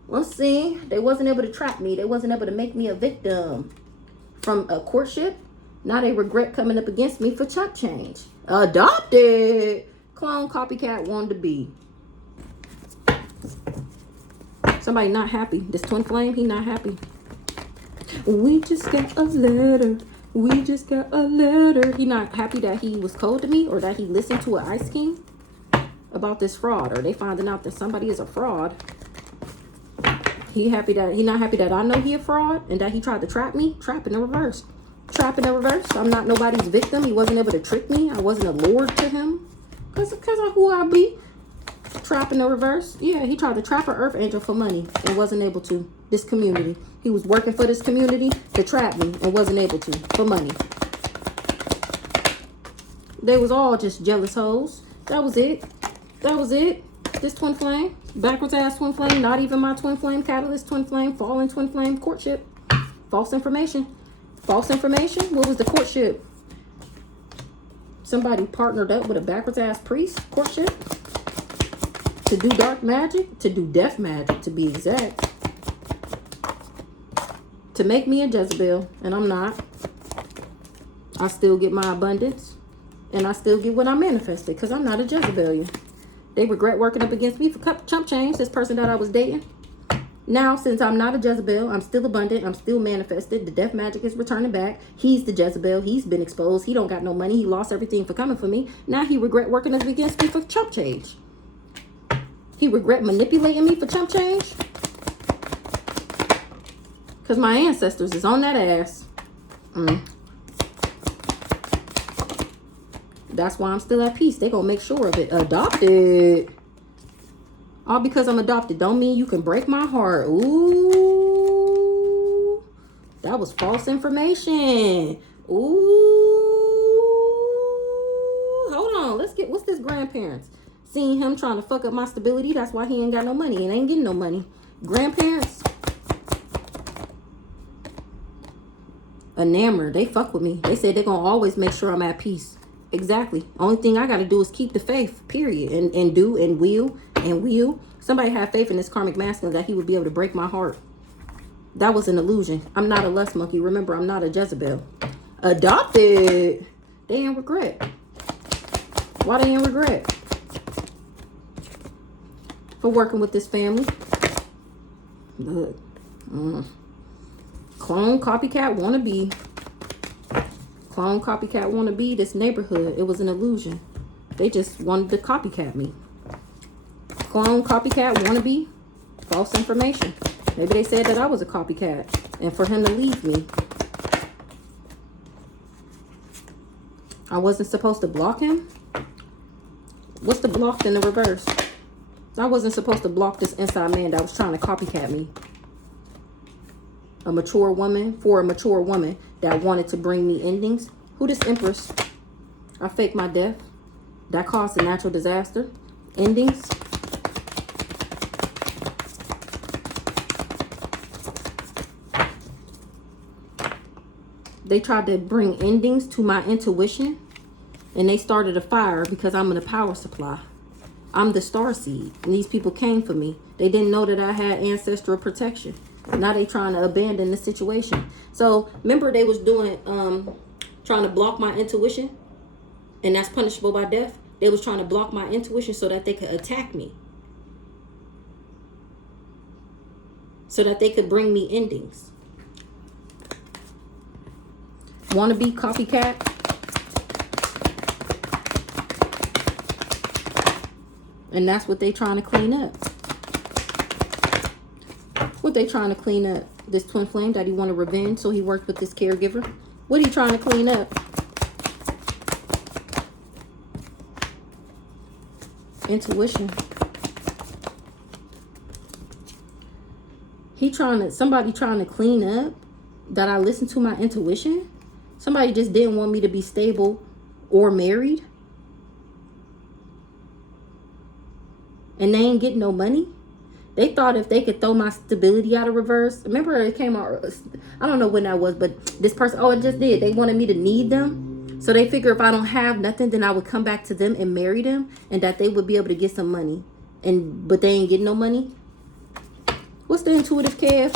Let's see. They wasn't able to trap me. They wasn't able to make me a victim from a courtship. Now they regret coming up against me for chump change. Adopted. Clone copycat wanted to be. Somebody not happy. This twin flame, he not happy. We just got a letter. We just got a letter. He not happy that he was cold to me or that he listened to an Ice King about this fraud, or they finding out that somebody is a fraud. He not happy that I know he a fraud and that he tried to trap me. Trap in the reverse. Trap in the reverse. I'm not nobody's victim. He wasn't able to trick me. I wasn't a lord to him. Because of who I be. Trap in the reverse. Yeah, he tried to trap an earth angel for money and wasn't able to. This community. He was working for this community to trap me and wasn't able to for money. They was all just jealous hoes. That was it. That was it. This twin flame. Backwards ass twin flame. Not even my twin flame. Catalyst twin flame. Fallen twin flame. Courtship. False information. False information. What was the courtship? Somebody partnered up with a backwards ass priest. Courtship. To do dark magic. To do death magic, to be exact. To make me a Jezebel. And I'm not. I still get my abundance. And I still get what I manifested. Because I'm not a Jezebelian. They regret working up against me for chump change. This person that I was dating. Now, since I'm not a Jezebel, I'm still abundant. I'm still manifested. The death magic is returning back. He's the Jezebel. He's been exposed. He don't got no money. He lost everything for coming for me. Now he regret working up against me for chump change. He regret manipulating me for chump change. Because my ancestors is on that ass. That's why I'm still at peace. They gonna make sure of it. Adopted. All because I'm adopted don't mean you can break my heart. Ooh. That was false information. Ooh. Hold on. What's this grandparents? Seeing him trying to fuck up my stability. That's why he ain't got no money and ain't getting no money. Grandparents. Enamored. They fuck with me. They said they're gonna always make sure I'm at peace. Exactly. Only thing I got to do is keep the faith, period. And do and will. Somebody had faith in this karmic masculine that he would be able to break my heart. That was an illusion. I'm not a lust monkey. Remember, I'm not a Jezebel. Adopted. They ain't regret. Why they ain't regret? For working with this family. Look. Clone, copycat, wannabe. Clone, copycat, wannabe. This neighborhood, it was an illusion. They just wanted to copycat me. Clone, copycat, wannabe. False information. Maybe they said that I was a copycat. And for him to leave me. I wasn't supposed to block him? What's the block in the reverse? I wasn't supposed to block this inside man that was trying to copycat me. A mature woman, for a mature woman that wanted to bring me endings. Who this Empress? I faked my death. That caused a natural disaster. Endings. They tried to bring endings to my intuition. And they started a fire because I'm in a power supply. I'm the star seed. And these people came for me. They didn't know that I had ancestral protection. Now they trying to abandon the situation. So remember they was doing, trying to block my intuition. And that's punishable by death. They was trying to block my intuition so that they could attack me. So that they could bring me endings. Wannabe copycat. And that's what they trying to clean up. What they trying to clean up? This twin flame that he wanted revenge, so he worked with this caregiver. What he trying to clean up? Intuition. Somebody trying to clean up that I listened to my intuition. Somebody just didn't want me to be stable or married. and they ain't getting no money. They thought if they could throw my stability out of reverse. Remember it came out, I don't know when that was, but this person, oh, it just did. They wanted me to need them. So they figure if I don't have nothing, then I would come back to them and marry them, and that they would be able to get some money. But they ain't getting no money. What's the intuitive calf?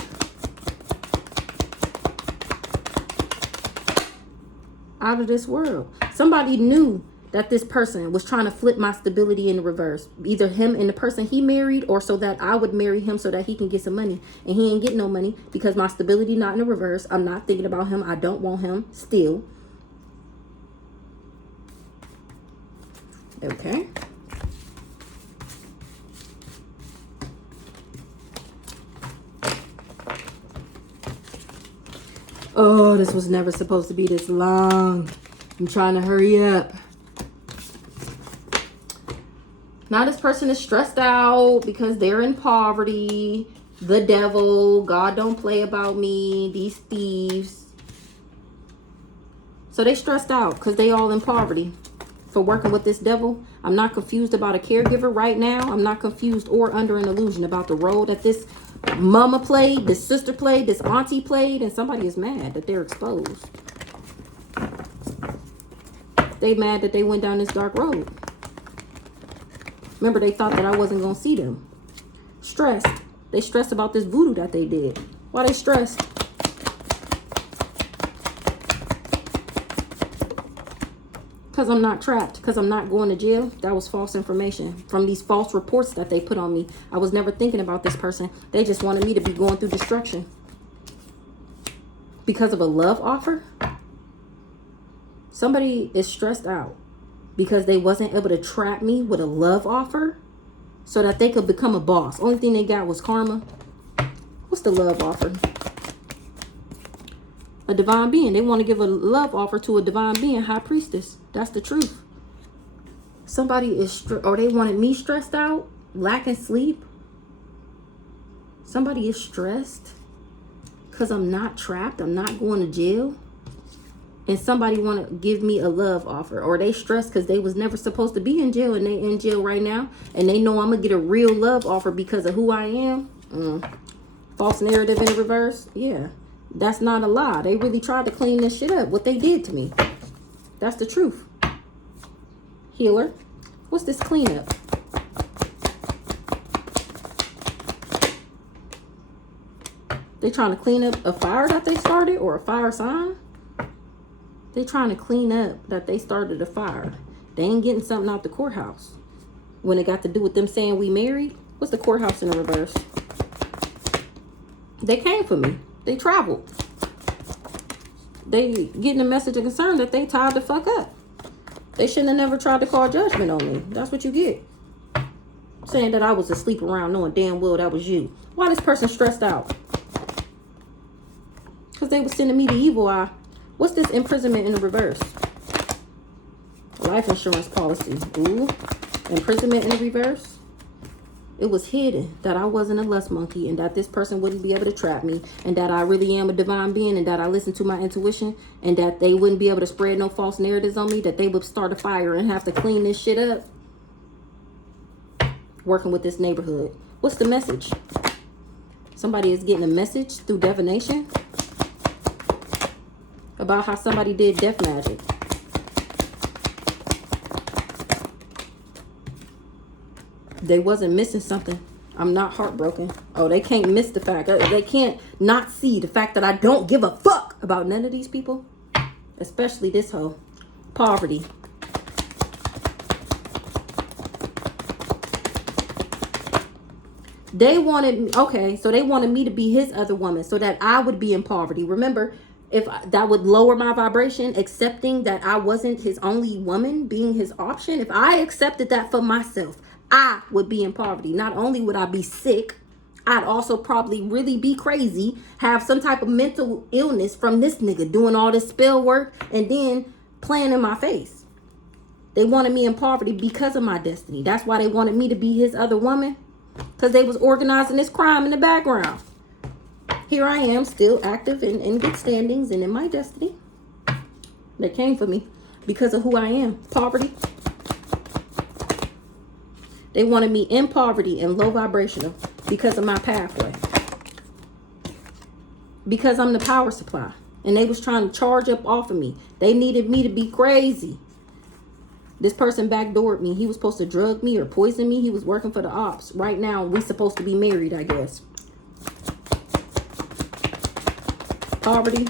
Out of this world. Somebody knew that this person was trying to flip my stability in the reverse. Either him and the person he married, or so that I would marry him so that he can get some money. And he ain't getting no money because my stability not in the reverse. I'm not thinking about him. I don't want him still. Okay. Oh, this was never supposed to be this long. I'm trying to hurry up. Now this person is stressed out because they're in poverty. The devil, God don't play about me, these thieves. So they stressed out because they all in poverty for working with this devil. I'm not confused about a caregiver right now. I'm not confused or under an illusion about the role that this mama played, this sister played, this auntie played, and somebody is mad that they're exposed. They mad that they went down this dark road. Remember, they thought that I wasn't going to see them. Stressed. They stressed about this voodoo that they did. Why they stressed? Because I'm not trapped. Because I'm not going to jail. That was false information from these false reports that they put on me. I was never thinking about this person. They just wanted me to be going through destruction. Because of a love offer? Somebody is stressed out because they wasn't able to trap me with a love offer so that they could become a boss. Only thing they got was karma. What's the love offer? A divine being. They want to give a love offer to a divine being, high priestess. That's the truth. Somebody is or they wanted me stressed out, lacking sleep. Somebody is stressed because I'm not trapped. I'm not going to jail. And somebody want to give me a love offer. Or they stressed because they was never supposed to be in jail. And they in jail right now. And they know I'm going to get a real love offer because of who I am. False narrative in the reverse. Yeah. That's not a lie. They really tried to clean this shit up. What they did to me. That's the truth. Healer. What's this cleanup? They trying to clean up a fire that they started or a fire sign? They trying to clean up that they started a fire. They ain't getting something out the courthouse. When it got to do with them saying we married, what's the courthouse in the reverse? They came for me. They traveled. They getting a message of concern that they tied the fuck up. They shouldn't have never tried to call judgment on me. That's what you get. Saying that I was asleep around knowing damn well that was you. Why this person stressed out? Because they was sending me the evil eye. What's this imprisonment in the reverse? Life insurance policy. Ooh. Imprisonment in the reverse. It was hidden that I wasn't a lust monkey and that this person wouldn't be able to trap me and that I really am a divine being and that I listen to my intuition and that they wouldn't be able to spread no false narratives on me, that they would start a fire and have to clean this shit up. Working with this neighborhood. What's the message? Somebody is getting a message through divination about how somebody did death magic. They wasn't missing something. I'm not heartbroken. Oh, they can't miss the fact. They can't not see the fact that I don't give a fuck about none of these people. Especially this hoe. Poverty. They wanted, okay, so they wanted me to be his other woman so that I would be in poverty. Remember, if that would lower my vibration, accepting that I wasn't his only woman, being his option. If I accepted that for myself, I would be in poverty. Not only would I be sick, I'd also probably really be crazy, have some type of mental illness from this nigga doing all this spell work and then playing in my face. They wanted me in poverty because of my destiny. That's why they wanted me to be his other woman, because they was organizing this crime in the background. Here I am, still active and in good standings and in my destiny. They came for me because of who I am. Poverty. They wanted me in poverty and low vibrational because of my pathway. Because I'm the power supply. And they was trying to charge up off of me. They needed me to be crazy. This person backdoored me. He was supposed to drug me or poison me. He was working for the ops. Right now, we supposed to be married, I guess. Poverty.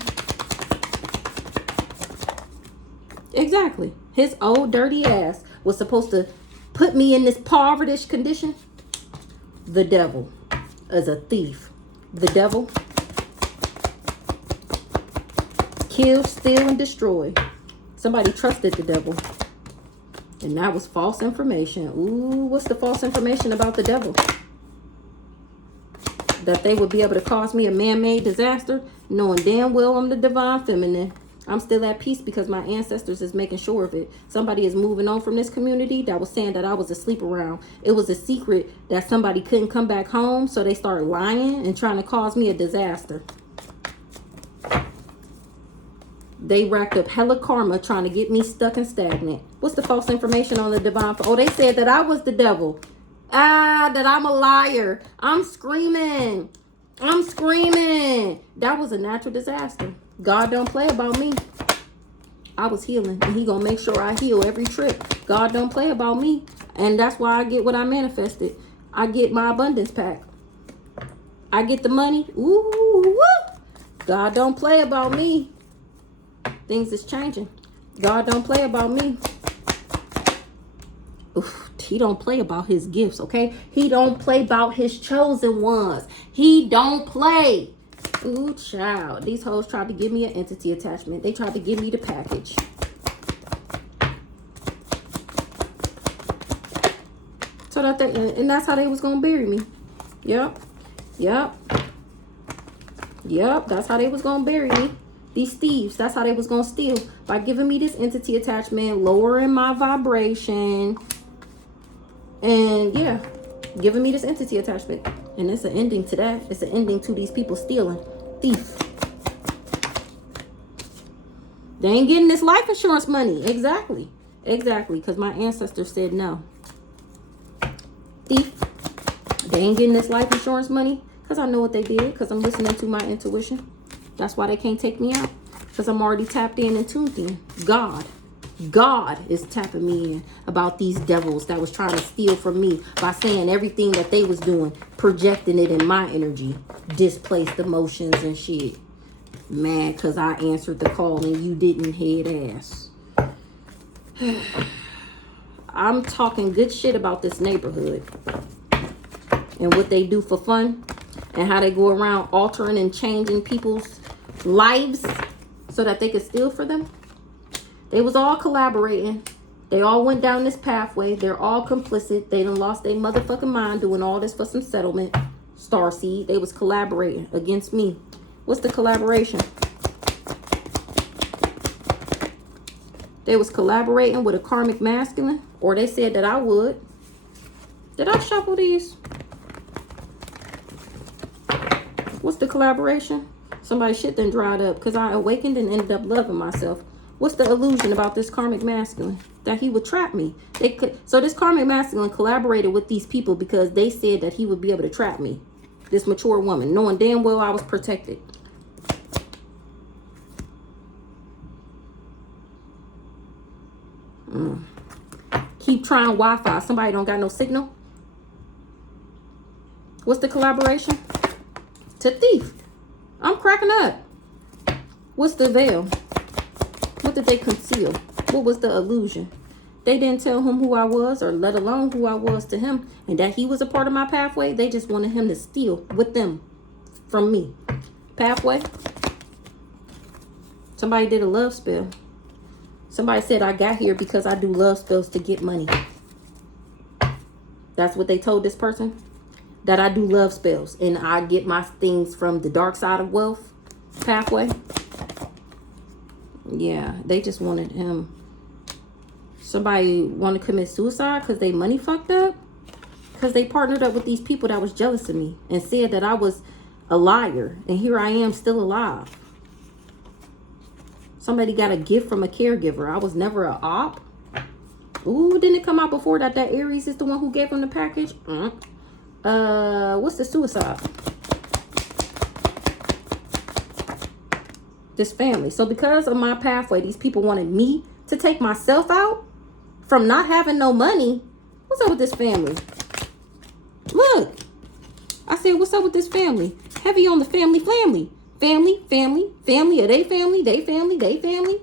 Exactly. His old dirty ass was supposed to put me in this poverty condition. The devil is a thief. The devil kill, steal, and destroy. Somebody trusted the devil. And that was false information. Ooh, what's the false information about the devil? That they would be able to cause me a man-made disaster, knowing damn well I'm the divine feminine. I'm still at peace because my ancestors is making sure of it. Somebody is moving on from this community that was saying that I was asleep around. It was a secret that somebody couldn't come back home, so they started lying and trying to cause me a disaster. They racked up hella karma trying to get me stuck and stagnant. What's the false information on the divine? Oh, they said that I was the devil. That I'm a liar. I'm screaming. I'm screaming. That was a natural disaster. God don't play about me. I was healing, and he gonna make sure I heal every trip. God don't play about me. And that's why I get what I manifested. I get my abundance pack. I get the money. Ooh, woo. God don't play about me. Things is changing. God don't play about me. Oof, he don't play about his gifts, okay? He don't play about his chosen ones. He don't play. Ooh, child. These hoes tried to give me an entity attachment. They tried to give me the package. So that they, and that's how they was gonna bury me. Yep. Yep. Yep. That's how they was gonna bury me. These thieves, that's how they was going to steal. By giving me this entity attachment, lowering my vibration. And yeah, giving me this entity attachment. And it's an ending to that. It's an ending to these people stealing. Thief. They ain't getting this life insurance money. Exactly. Exactly. Because my ancestors said no. Thief. They ain't getting this life insurance money. Because I know what they did. Because I'm listening to my intuition. That's why they can't take me out. Because I'm already tapped in and tuned in. God is tapping me in about these devils that was trying to steal from me by saying everything that they was doing, projecting it in my energy, displaced emotions and shit. Mad because I answered the call and you didn't, head ass. I'm talking good shit about this neighborhood and what they do for fun and how they go around altering and changing people's lives so that they could steal for them. They was all collaborating. They all went down this pathway. They're all complicit. They done lost their motherfucking mind doing all this for some settlement. Starseed. They was collaborating against me. What's the collaboration? They was collaborating with a karmic masculine. Or they said that I would. Did I shuffle these? What's the collaboration? Somebody's shit done dried up because I awakened and ended up loving myself. What's the illusion about this karmic masculine? That he would trap me. So this karmic masculine collaborated with these people because they said that he would be able to trap me. This mature woman, knowing damn well I was protected. Keep trying Wi-Fi. Somebody don't got no signal. What's the collaboration? To thief. I'm cracking up. What's the veil? What did they conceal? What was the illusion? They didn't tell him who I was, or let alone who I was to him, and that he was a part of my pathway. They just wanted him to steal with them from me. Pathway. Somebody did a love spell. Somebody said I got here because I do love spells to get money. That's what they told this person. That I do love spells and I get my things from the dark side of wealth pathway. Yeah, they just wanted him. Somebody want to commit suicide because they money fucked up. Because they partnered up with these people that was jealous of me and said that I was a liar. And here I am still alive. Somebody got a gift from a caregiver. I was never an op. Ooh, didn't it come out before that Aries is the one who gave him the package? What's the suicide? This family. So because of my pathway, these people wanted me to take myself out from not having no money. What's up with this family? Look, I said, what's up with this family? Heavy on the family. Family. Of they family.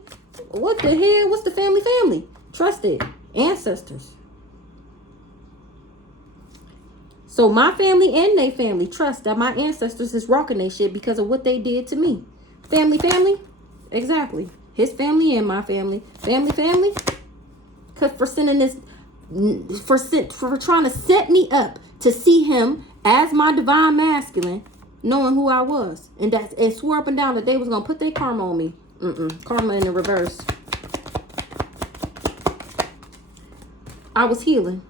What the hell? What's the family? Trusted ancestors. So my family and they family trust that my ancestors is rocking their shit because of what they did to me. Family. Exactly. His family and my family. Family. Cause for sending this, for trying to set me up to see him as my divine masculine, knowing who I was, and swore up and down that they was gonna put their karma on me. Karma in the reverse. I was healing.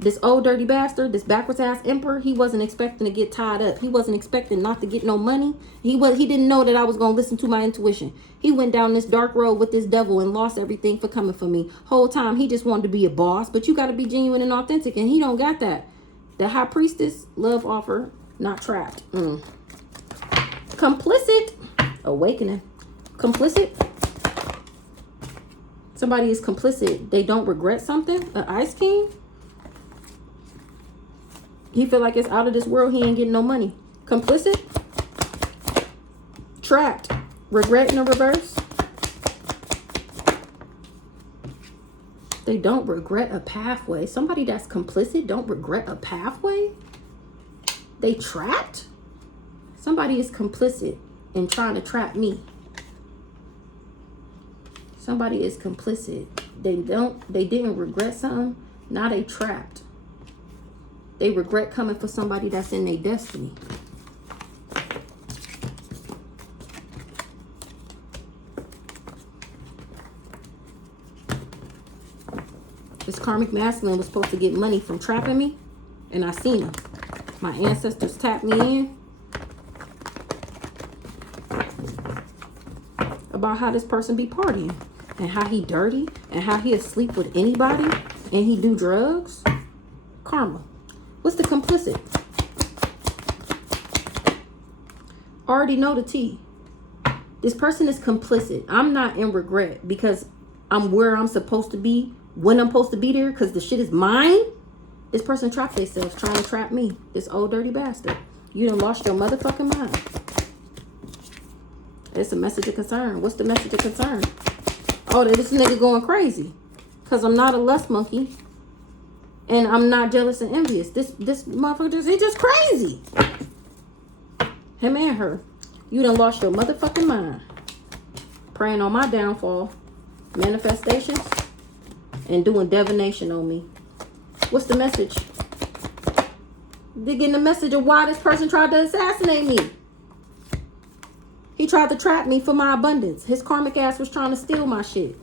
This old dirty bastard, this backwards ass emperor, he wasn't expecting to get tied up. He wasn't expecting not to get no money. He didn't know that I was gonna listen to my intuition. He went down this dark road with this devil and lost everything for coming for me. Whole time he just wanted to be a boss, but you gotta be genuine and authentic, and he don't got that. The high priestess, love offer, not trapped. Complicit, awakening. Complicit. Somebody is complicit. They don't regret something. An ice king. He feel like it's out of this world. He ain't getting no money. Complicit. Trapped. Regret in the reverse. They don't regret a pathway. Somebody that's complicit don't regret a pathway. They trapped. Somebody is complicit in trying to trap me. Somebody is complicit. They didn't regret something. Now they trapped. They regret coming for somebody that's in their destiny. This karmic masculine was supposed to get money from trapping me, and I seen him. My ancestors tapped me in about how this person be partying, and how he dirty, and how he asleep with anybody, and he do drugs. Karma. What's the complicit? Already know the T. This person is complicit. I'm not in regret because I'm where I'm supposed to be when I'm supposed to be there because the shit is mine. This person trapped themselves trying to trap me. This old dirty bastard. You done lost your motherfucking mind. It's a message of concern. What's the message of concern? Oh, this nigga going crazy because I'm not a lust monkey. And I'm not jealous and envious. This motherfucker, he's just crazy. Him and her. You done lost your motherfucking mind. Praying on my downfall. Manifestations. And doing divination on me. What's the message? They're getting the message of why this person tried to assassinate me. He tried to trap me for my abundance. His karmic ass was trying to steal my shit.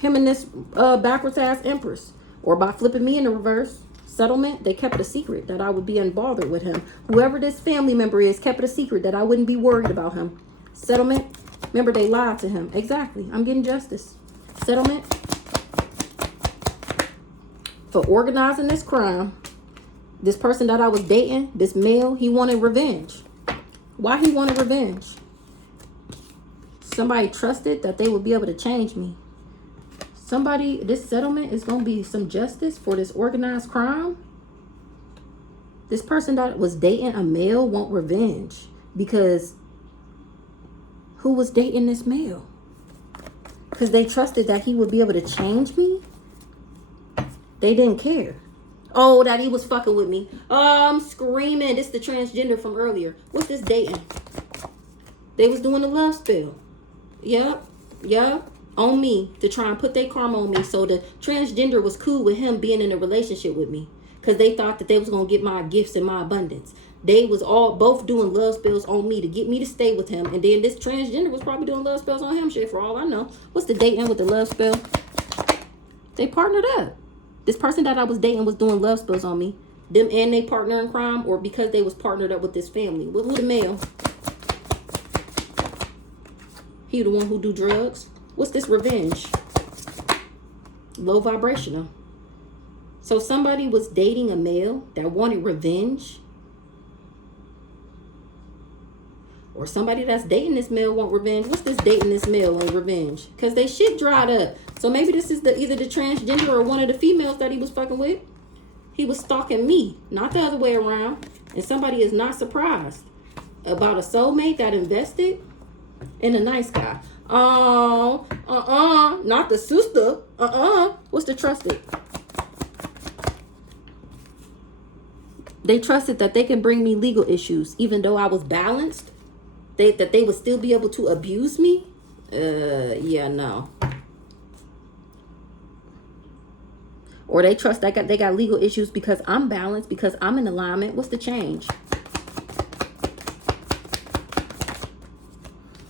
Him and this backwards ass empress, or by flipping me in the reverse. Settlement, they kept it a secret that I would be unbothered with him. Whoever this family member is kept it a secret that I wouldn't be worried about him. Settlement, remember they lied to him. Exactly, I'm getting justice. Settlement for organizing this crime. This person that I was dating, this male, he wanted revenge. Why he wanted revenge? Somebody trusted that they would be able to change me. Somebody, this settlement is going to be some justice for this organized crime. This person that was dating a male want revenge because who was dating this male? Because they trusted that he would be able to change me. They didn't care. Oh, that he was fucking with me. Oh, I'm screaming. This is the transgender from earlier. What's this dating? They was doing a love spell. Yep. On me to try and put their karma on me. So the transgender was cool with him being in a relationship with me because they thought that they was going to get my gifts and my abundance. They was both doing love spells on me to get me to stay with him. And then this transgender was probably doing love spells on him, shit, for all I know. What's the dating with the love spell? They partnered up. This person that I was dating was doing love spells on me. Them and they partner in crime, or because they was partnered up with this family. Who the male? He the one who do drugs. What's this revenge? Low vibrational. So somebody was dating a male that wanted revenge. Or somebody that's dating this male want revenge. What's this dating this male and revenge? Because they shit dried up. So maybe this is either the transgender or one of the females that he was fucking with. He was stalking me, not the other way around. And somebody is not surprised about a soulmate that invested in a nice guy. Oh, not the sister. What's the trusted? They trusted that they can bring me legal issues, even though I was balanced. That they would still be able to abuse me. Yeah, no. Or they trust that they got legal issues because I'm balanced, because I'm in alignment. What's the change?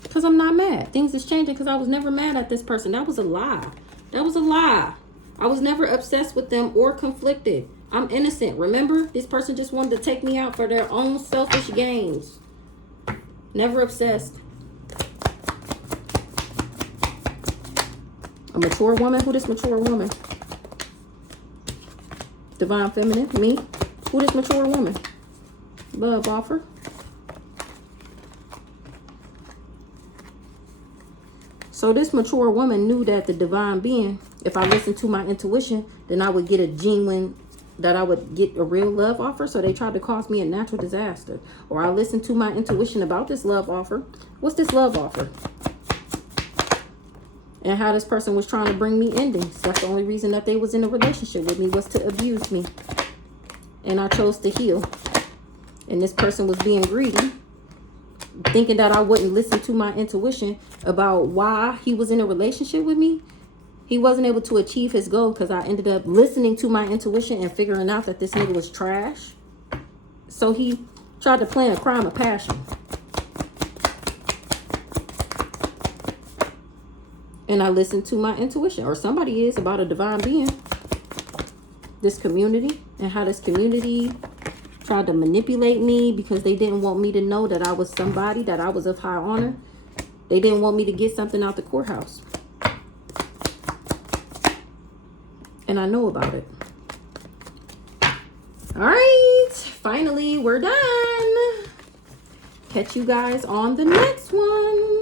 Because I'm not mad. Things is changing because I was never mad at this person. That was a lie. That was a lie. I was never obsessed with them or conflicted. I'm innocent. Remember? This person just wanted to take me out for their own selfish gains. Never obsessed. A mature woman? Who this mature woman? Divine feminine? Me? Who this mature woman? Love offer. So this mature woman knew that the divine being, if I listened to my intuition, then I would get a genuine, that I would get a real love offer. So they tried to cause me a natural disaster. Or I listened to my intuition about this love offer. What's this love offer? And how this person was trying to bring me endings. That's the only reason that they was in a relationship with me, was to abuse me. And I chose to heal. And this person was being greedy, thinking that I wouldn't listen to my intuition about why he was in a relationship with me. He wasn't able to achieve his goal because I ended up listening to my intuition and figuring out that this nigga was trash. So he tried to plan a crime of passion. And I listened to my intuition, or somebody is, about a divine being. This community, and how this community tried to manipulate me because they didn't want me to know that I was somebody, that I was of high honor. They didn't want me to get something out the courthouse. And I know about it. All right, finally, we're done. Catch you guys on the next one.